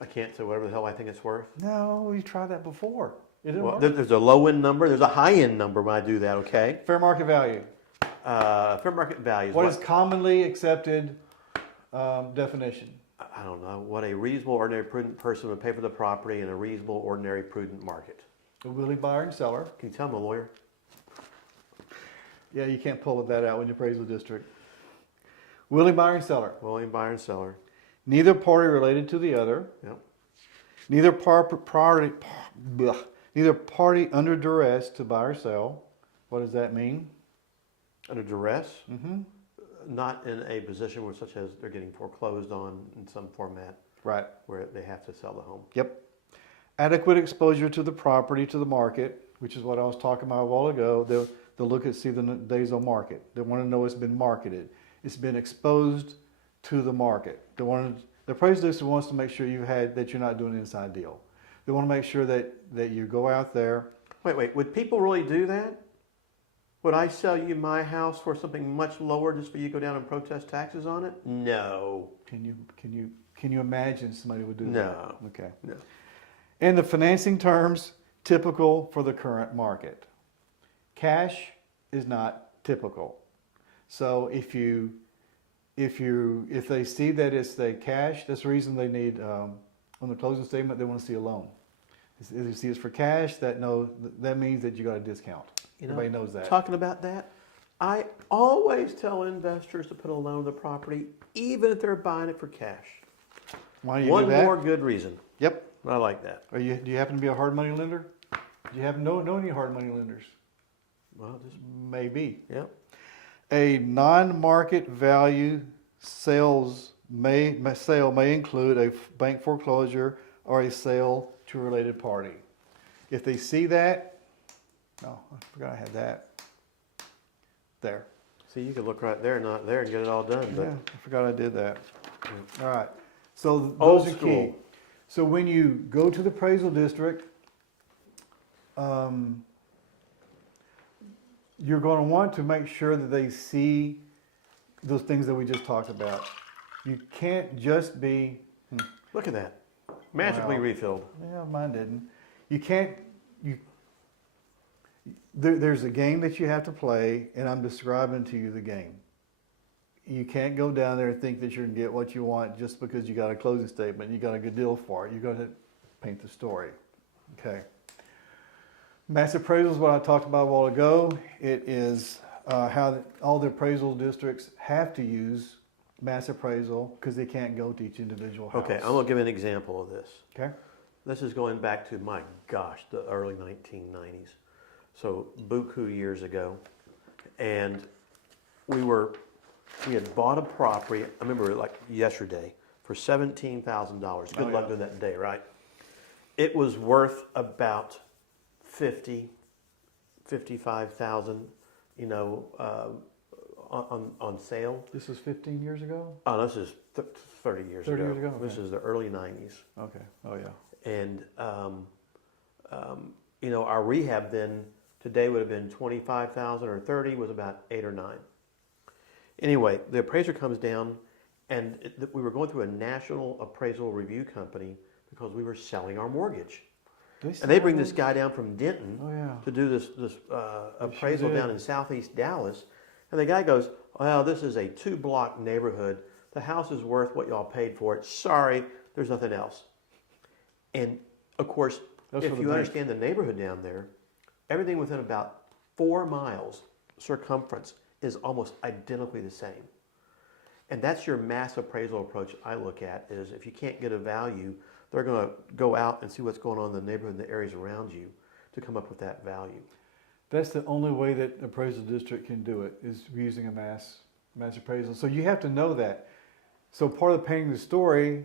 I can't say whatever the hell I think it's worth. No, you tried that before. It didn't Well, work. there's a low end number, there's a high end number when I do that, okay? Fair market value. Fair market value is What is commonly accepted definition? I don't know, what a reasonable, ordinary, prudent person would pay for the property in a reasonable, ordinary, prudent market. A willing buyer and seller. Can you tell I'm a lawyer? Yeah, you can't pull that out when you appraisal district. Willing buyer and seller. Willing buyer and seller. Neither party related to the other. Yep. Neither party under duress to buy or sell. What does that mean? Under duress, Mm-hmm. not in a position where such as they're getting foreclosed on in some format Right. where they have to sell the home. Yep. Adequate exposure to the property, to the market, which is what I was talking about a while ago. They'll look at, see the days on market. They want to know it's been marketed. It's been exposed to the market. The appraisal district wants to make sure that you're not doing an inside deal. They want to make sure that you go out there. Wait, would people really do that? Would I sell you my house for something much lower just for you to go down and protest taxes on it? No. Can you imagine somebody would do that? No. Okay. No. And the financing terms typical for the current market. Cash is not typical. So if they see that it's the cash, that's the reason they need on the closing statement, they want to see a loan. If you see it's for cash, that means that you got a discount. Everybody knows that. Talking about that, I always tell investors to put a loan on the property, even if they're buying it for cash. Why do you One do that? more good reason. Yep. I like that. Do you happen to be a hard money lender? Do you happen to know any hard money lenders? Well, just Maybe. yep. A non-market value sale may include a bank foreclosure or a sale to a related party. If they see that, no, I forgot I had that. There. See, you could look right there, not there, and get it all done. But Yeah, I forgot I did that. All right. So Old those are key. school. So when you go to the appraisal district, you're going to want to make sure that they see those things that we just talked about. You can't just be, look at that, magically Wow. refilled. yeah, mine didn't. You can't, there's a game that you have to play, and I'm describing to you the game. You can't go down there and think that you're going to get what you want just because you got a closing statement, you got a good deal for it. You're going to paint the story. Okay. Mass appraisal is what I talked about a while ago. It is how all the appraisal districts have to use mass appraisal because they can't go to each individual house. Okay, I'm gonna give an example of this. Okay. This is going back to, my gosh, the early 1990s. So buku years ago, and we had bought a property. I remember it like yesterday for $17,000. Good Oh, luck yeah. doing that day, right? It was worth about 55,000, on sale. This was 15 years ago? Oh, this is 30 years 30 ago. years ago? This Okay. is the early 90s. Okay. Oh, yeah. And, our rehab then today would have been 25,000 or 30, was about 8 or 9. Anyway, the appraiser comes down, and we were going through a national appraisal review company because we were selling our mortgage. And they bring this guy down from Denton Oh, yeah. to do this appraisal did. down in southeast Dallas. And the guy goes, well, this is a 2-block neighborhood. The house is worth what y'all paid for it. Sorry, there's nothing else. And of course, That's if for the you bank. understand the neighborhood down there, everything within about 4 miles circumference is almost identically the same. And that's your mass appraisal approach I look at, is if you can't get a value, they're going to go out and see what's going on in the neighborhood and the areas around you to come up with that value. That's the only way that the appraisal district can do it, is using a mass appraisal. So you have to know that. So part of painting the story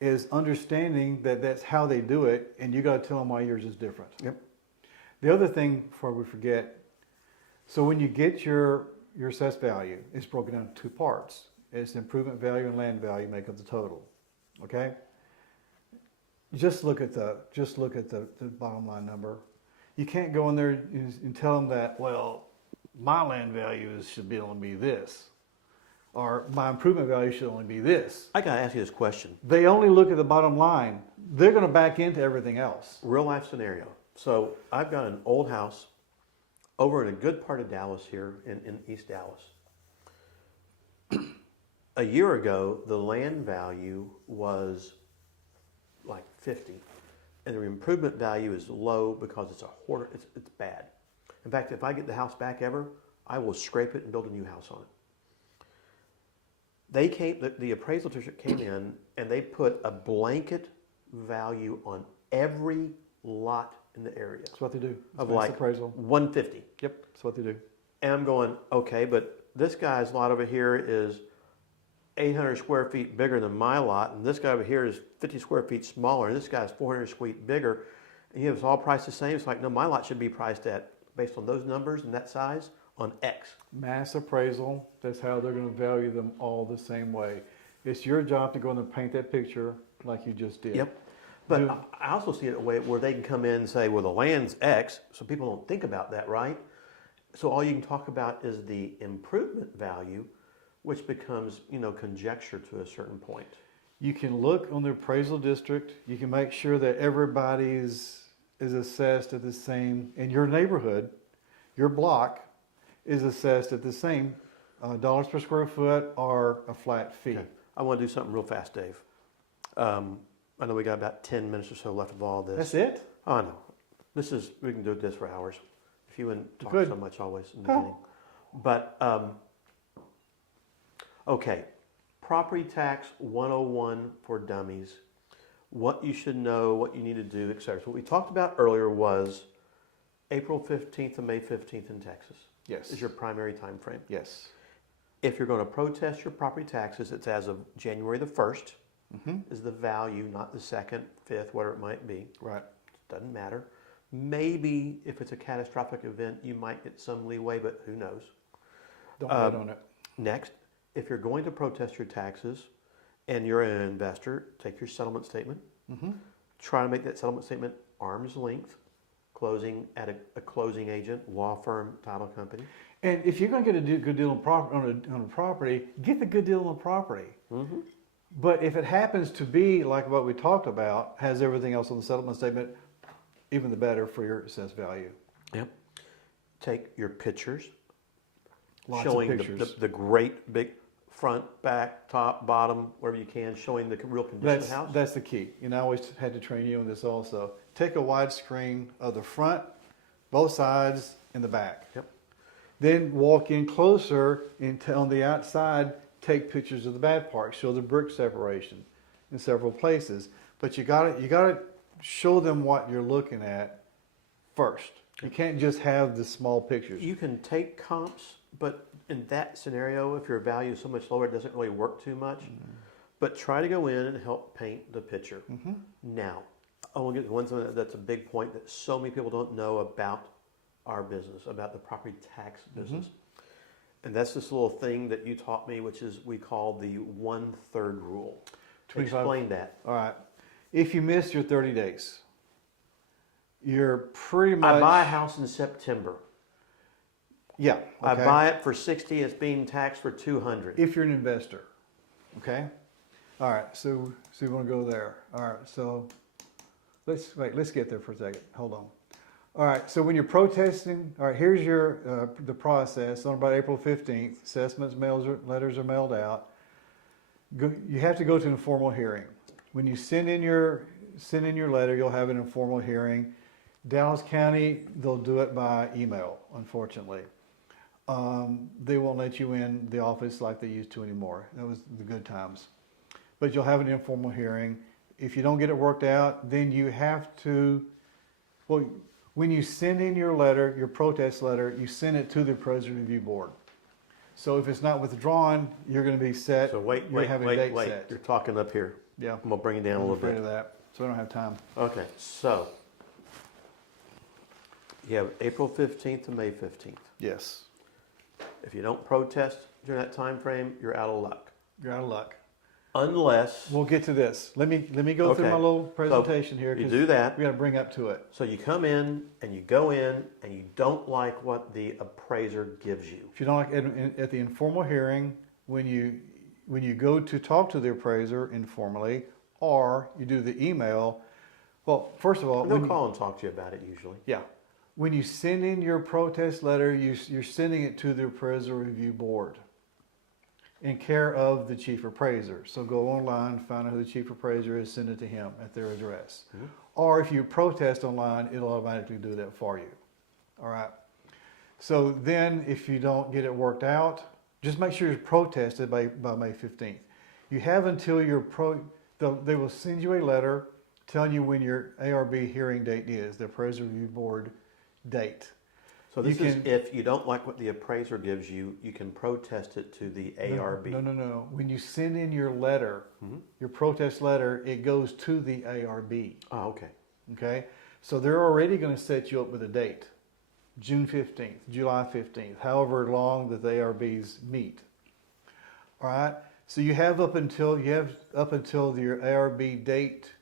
is understanding that that's how they do it, and you got to tell them why yours is different. Yep. The other thing, before we forget, so when you get your assessed value, it's broken down into 2 parts. It's improvement value and land value make up the total. Okay? Just look at the bottom line number. You can't go in there and tell them that, well, my land value should only be this, or my improvement value should only be this. I got to ask you this question. They only look at the bottom line. They're going to back into everything else. Real life scenario. So I've got an old house over in a good part of Dallas here in East Dallas. A year ago, the land value was like 50, and the improvement value is low because it's it's bad. In fact, if I get the house back ever, I will scrape it and build a new house on it. The appraisal district came in and they put a blanket value on every lot in the area That's what they do. of Mass like appraisal. 150. Yep, that's what they do. And I'm going, okay, but this guy's lot over here is 800 square feet bigger than my lot, and this guy over here is 50 square feet smaller, and this guy's 400 square feet bigger. And you have us all priced the same. It's like, no, my lot should be priced at, based on those numbers and that size, on X. Mass appraisal, that's how they're going to value them all the same way. It's your job to go in and paint that picture like you just did. Yep. But Do- I also see it a way where they can come in and say, well, the land's X, so people don't think about that, right? So all you can talk about is the improvement value, which becomes, conjecture to a certain point. You can look on the appraisal district. You can make sure that everybody's is assessed at the same, in your neighborhood, your block is assessed at the same dollars per square foot or a flat fee. Okay. I want to do something real fast, Dave. I know we got about 10 minutes or so left of all this. That's it? Oh, no. We can do this for hours. If you wouldn't talk Good. so much always in the beginning. But, okay. Property tax 101 for dummies. What you should know, what you need to do, etc. So what we talked about earlier was April 15th and May 15th in Texas. Yes. Is your primary time frame. Yes. If you're going to protest your property taxes, it's as of January the 1st is the value, not the 2nd, 5th, whatever it might be. Right. Doesn't matter. Maybe if it's a catastrophic event, you might get some leeway, but who knows? Don't bet on it. Next, if you're going to protest your taxes and you're an investor, take your settlement statement. Try to make that settlement statement arm's length, closing at a closing agent, law firm, title company. And if you're going to get a good deal on a property, get the good deal on the property. But if it happens to be like what we talked about, has everything else on the settlement statement, even the better for your assessed value. Yep. Take your pictures, Lots showing of pictures. the great big front, back, top, bottom, wherever you can, showing the real condition of the house. That's the key. And I always had to train you on this also. Take a wide screen of the front, both sides, and the back. Yep. Then walk in closer and on the outside, take pictures of the bad part. Show the brick separation in several places. But you gotta show them what you're looking at first. You can't just have the small pictures. You can take comps, but in that scenario, if your value is so much lower, it doesn't really work too much. But try to go in and help paint the picture. Now, I want to get to one thing that's a big point that so many people don't know about our business, about the property tax business. And that's this little thing that you taught me, which is we call the 1/3 rule. 25. Explain that. All right. If you missed your 30 days, you're pretty much... I buy a house in September. Yeah. I okay. buy it for 60, it's being taxed for 200. If you're an investor, okay? All right, so we want to go there. All right, so let's get there for a second. Hold on. All right, so when you're protesting, all right, here's your the process. On about April 15th, assessments, letters are mailed out. You have to go to an informal hearing. When you send in your letter, you'll have an informal hearing. Dallas County, they'll do it by email, unfortunately. They won't let you in the office like they used to anymore. That was the good times. But you'll have an informal hearing. If you don't get it worked out, then you have to, well, when you send in your letter, your protest letter, you send it to the Appraisal Review Board. So if it's not withdrawn, you're going to be set. So wait. Set. You're talking up here. Yeah. I'm going to bring it down a little afraid bit. of that, so I don't have time. Okay, so you have April 15th to May 15th. Yes. If you don't protest during that time frame, you're out of luck. You're out of luck. Unless We'll get to this. Let me go through Okay. my little presentation here. you 'cause do that. we got to bring up to it. So you come in and you go in and you don't like what the appraiser gives you. If you don't like at the informal hearing, when you go to talk to the appraiser informally, or you do the email. Well, first of all, They'll call and talk to you about it usually. yeah, when you send in your protest letter, you're sending it to the Appraisal Review Board in care of the chief appraiser. So go online, find out who the chief appraiser is, send it to him at their address. Or if you protest online, it'll automatically do that for you. All right. So then if you don't get it worked out, just make sure you're protested by May 15th. You have until they will send you a letter telling you when your ARB hearing date is, the Appraisal Review Board date. So this is if you don't like what the appraiser gives you, you can protest it to the ARB. No. When you send in your letter, your protest letter, it goes to the ARB. Oh, okay. Okay? So they're already going to set you up with a date. June 15th, July 15th, however long that the ARBs meet. All right? So you have up until your ARB date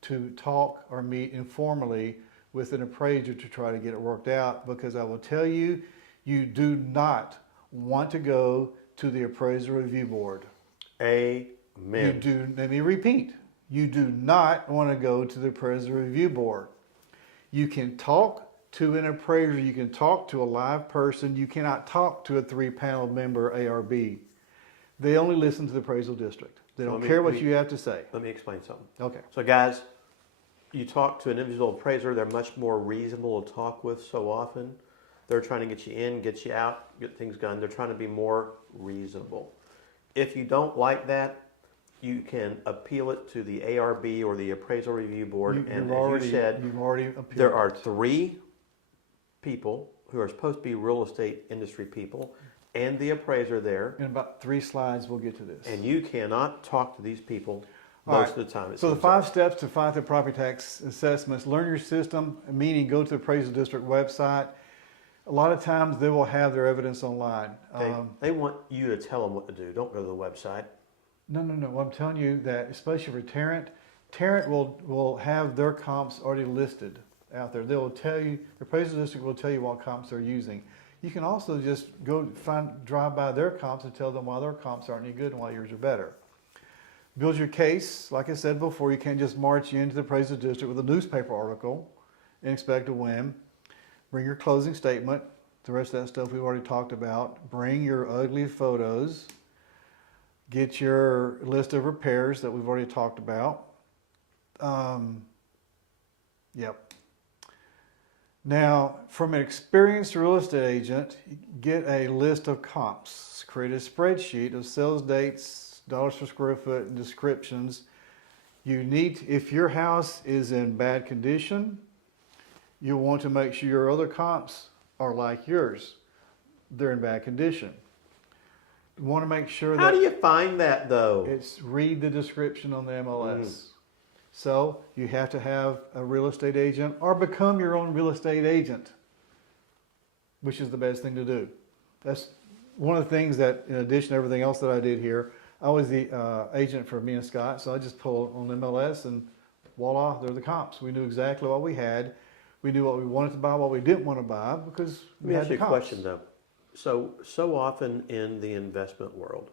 to talk or meet informally with an appraiser to try to get it worked out, because I will tell you, you do not want to go to the Appraisal Review Board. Amen. Let me repeat. You do not want to go to the Appraisal Review Board. You can talk to an appraiser, you can talk to a live person, you cannot talk to a 3-panel member ARB. They only listen to the appraisal district. They So don't let me- care let what me- you have to say. Let me explain something. Okay. So guys, you talk to an individual appraiser, they're much more reasonable to talk with so often. They're trying to get you in, get you out, get things done. They're trying to be more reasonable. If you don't like that, you can appeal it to the ARB or the Appraisal Review Board. And as you said, you've already appealed. there are 3 people who are supposed to be real estate industry people and the appraiser there. In about 3 slides, we'll get to this. And you cannot talk to these people All most right. of the time. it So the seems 5 like. steps to fight the property tax assessments: learn your system, meaning go to the appraisal district website. A lot of times they will have their evidence online. They want you to tell them what to do. Don't go to the website. No. Well, I'm telling you that, especially for Tarrant will have their comps already listed out there. They will tell you, the appraisal district will tell you what comps they're using. You can also just go drive by their comps and tell them why their comps aren't any good and why yours are better. Build your case. Like I said before, you can't just march into the appraisal district with a newspaper article and expect to win. Bring your closing statement. The rest of that stuff we've already talked about. Bring your ugly photos. Get your list of repairs that we've already talked about. Yep. Now, from an experienced real estate agent, get a list of comps. Create a spreadsheet of sales dates, dollars per square foot, and descriptions. You need, if your house is in bad condition, you want to make sure your other comps are like yours. They're in bad condition. You want to make sure How that do you find that though? it's read the description on the MLS. So you have to have a real estate agent or become your own real estate agent, which is the best thing to do. That's one of the things that, in addition to everything else that I did here, I was the agent for me and Scott. So I just pulled on MLS and voila, they're the comps. We knew exactly what we had. We knew what we wanted to buy, what we didn't want to buy, because Let we me had ask the you a comps. question though. So often in the investment world,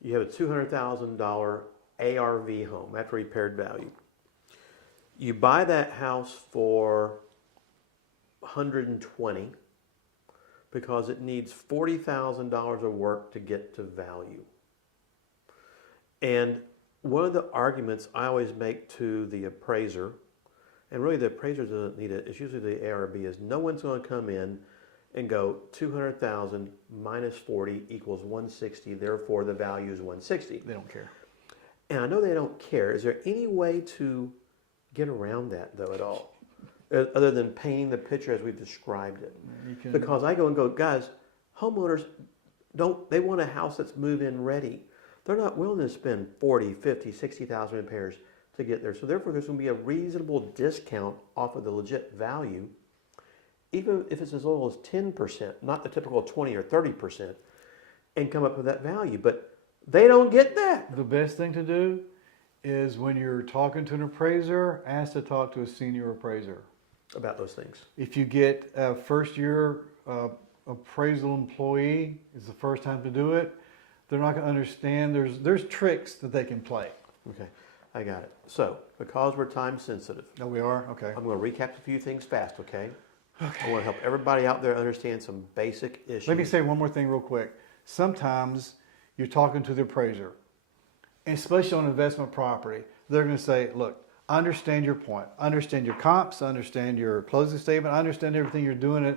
you have a $200,000 ARV home, after repaired value. You buy that house for 120 because it needs $40,000 of work to get to value. And one of the arguments I always make to the appraiser, and really the appraiser doesn't need it, it's usually the ARB, is no one's going to come in and go 200,000 minus 40 equals 160, therefore the value is 160. They don't care. And I know they don't care. Is there any way to get around that though at all? Other than painting the picture as we've described it? You can, Because I go and go, guys, homeowners they want a house that's move-in ready. They're not willing to spend 40, 50, 60,000 repairs to get there. So therefore there's going to be a reasonable discount off of the legit value, even if it's as little as 10%, not the typical 20 or 30%, and come up with that value. But they don't get that. the best thing to do is when you're talking to an appraiser, ask to talk to a senior appraiser. About those things. If you get a first year appraisal employee, it's the first time to do it, they're not going to understand. There's tricks that they can play. Okay, I got it. So, because we're time sensitive, Oh, we are? Okay. I'm going to recap a few things fast, okay? I want to help everybody out there understand some basic issues. Let me say one more thing real quick. Sometimes you're talking to the appraiser, and especially on investment property, they're going to say, look, I understand your point. I understand your comps. I understand your closing statement. I understand everything you're doing it.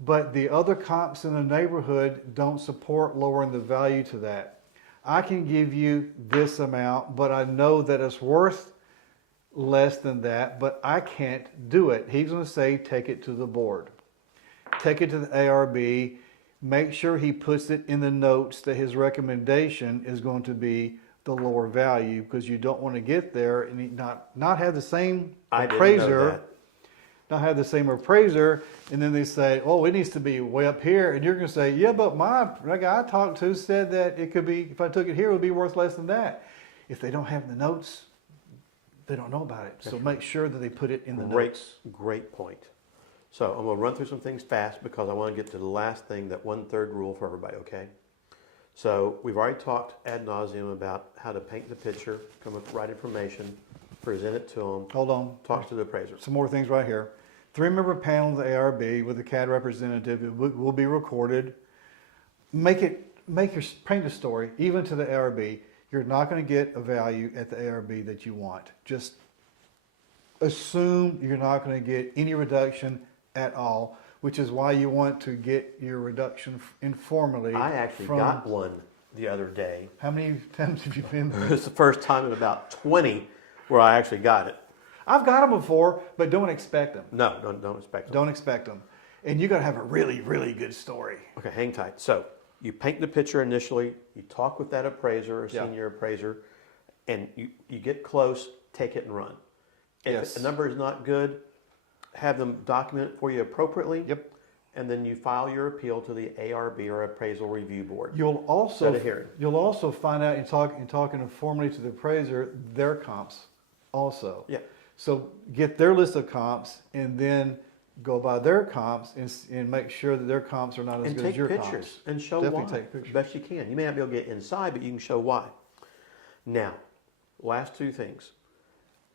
But the other comps in the neighborhood don't support lowering the value to that. I can give you this amount, but I know that it's worth less than that, but I can't do it. He's going to say, take it to the board. Take it to the ARB. Make sure he puts it in the notes that his recommendation is going to be the lower value, because you don't want to get there and not have the same appraiser, and then they say, oh, it needs to be way up here, and you're going to say, yeah, but the guy I talked to said that it could be, if I took it here, it would be worth less than that. If they don't have the notes, they don't know about it. So make sure that they put it in the notes. Great point. So I'm going to run through some things fast because I want to get to the last thing, that 1/3 rule for everybody, okay? So we've already talked ad nauseum about how to paint the picture, come up with the right information, present it to them, Hold on. talk to the appraiser. Some more things right here. 3-member panel of the ARB with a CAD representative. It will be recorded. Make it paint a story, even to the ARB. You're not going to get a value at the ARB that you want. Just assume you're not going to get any reduction at all, which is why you want to get your reduction informally. I actually got one the other day. How many times have you been there? It's the first time in about 20 where I actually got it. I've got them before, but don't expect them. No, don't expect them. Don't expect them. And you got to have a really, really good story. Okay, hang tight. So you paint the picture initially, you talk with that appraiser or Yeah. senior appraiser, and you get close, take it and run. If Yes. the number is not good, have them document it for you appropriately. Yep. And then you file your appeal to the ARB or Appraisal Review Board. You'll also Set a hearing. You'll also find out in talking informally to the appraiser their comps also. Yeah. So get their list of comps and then go by their comps and make sure that their comps are not as And good take as your pictures comps. and show Definitely why. take pictures. Best you can. You may not be able to get inside, but you can show why. Now, last two things.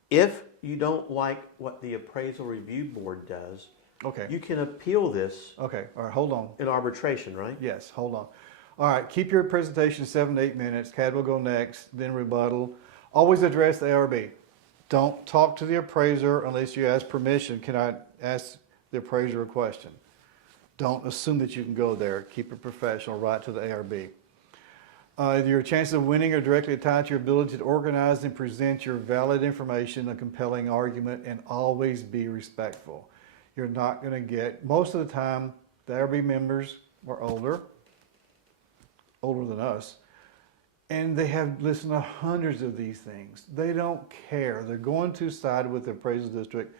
If you don't like what the Appraisal Review Board does, Okay. you can appeal this Okay. All right. Hold on. in arbitration, right? Yes. Hold on. All right. Keep your presentation 7 to 8 minutes. CAD will go next, then rebuttal. Always address the ARB. Don't talk to the appraiser unless you ask permission. Can I ask the appraiser a question? Don't assume that you can go there. Keep it professional. Right to the ARB. Your chances of winning are directly tied to your ability to organize and present your valid information, a compelling argument, and always be respectful. You're not going to get, most of the time, the ARB members are older than us, and they have listened to hundreds of these things. They don't care. They're going to side with the appraisal district.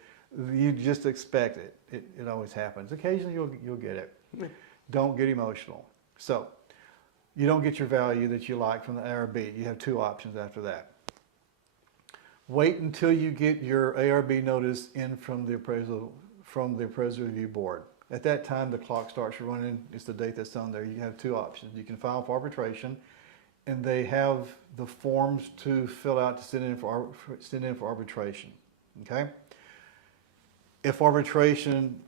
You just expect it. It always happens. Occasionally you'll get it. Don't get emotional. So you don't get your value that you like from the ARB. You have two options after that. Wait until you get your ARB notice in from the appraisal review board. At that time, the clock starts running. It's the date that's on there. You have two options. You can file for arbitration, and they have the forms to fill out to send in for arbitration. Okay. If arbitration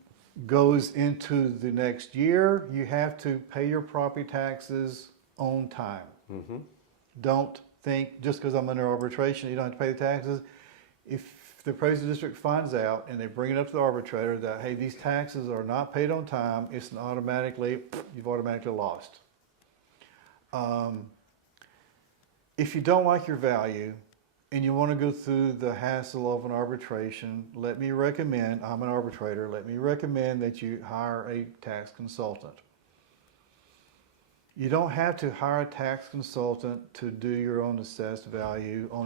goes into the next year, you have to pay your property taxes on time. Mm-hmm. Don't think just because I'm under arbitration, you don't have to pay the taxes. If the appraisal district finds out and they bring it up to the arbitrator that, hey, these taxes are not paid on time, you've automatically lost. If you don't like your value and you want to go through the hassle of an arbitration, let me recommend, I'm an arbitrator, let me recommend that you hire a tax consultant. You don't have to hire a tax consultant to do your own assessed value on your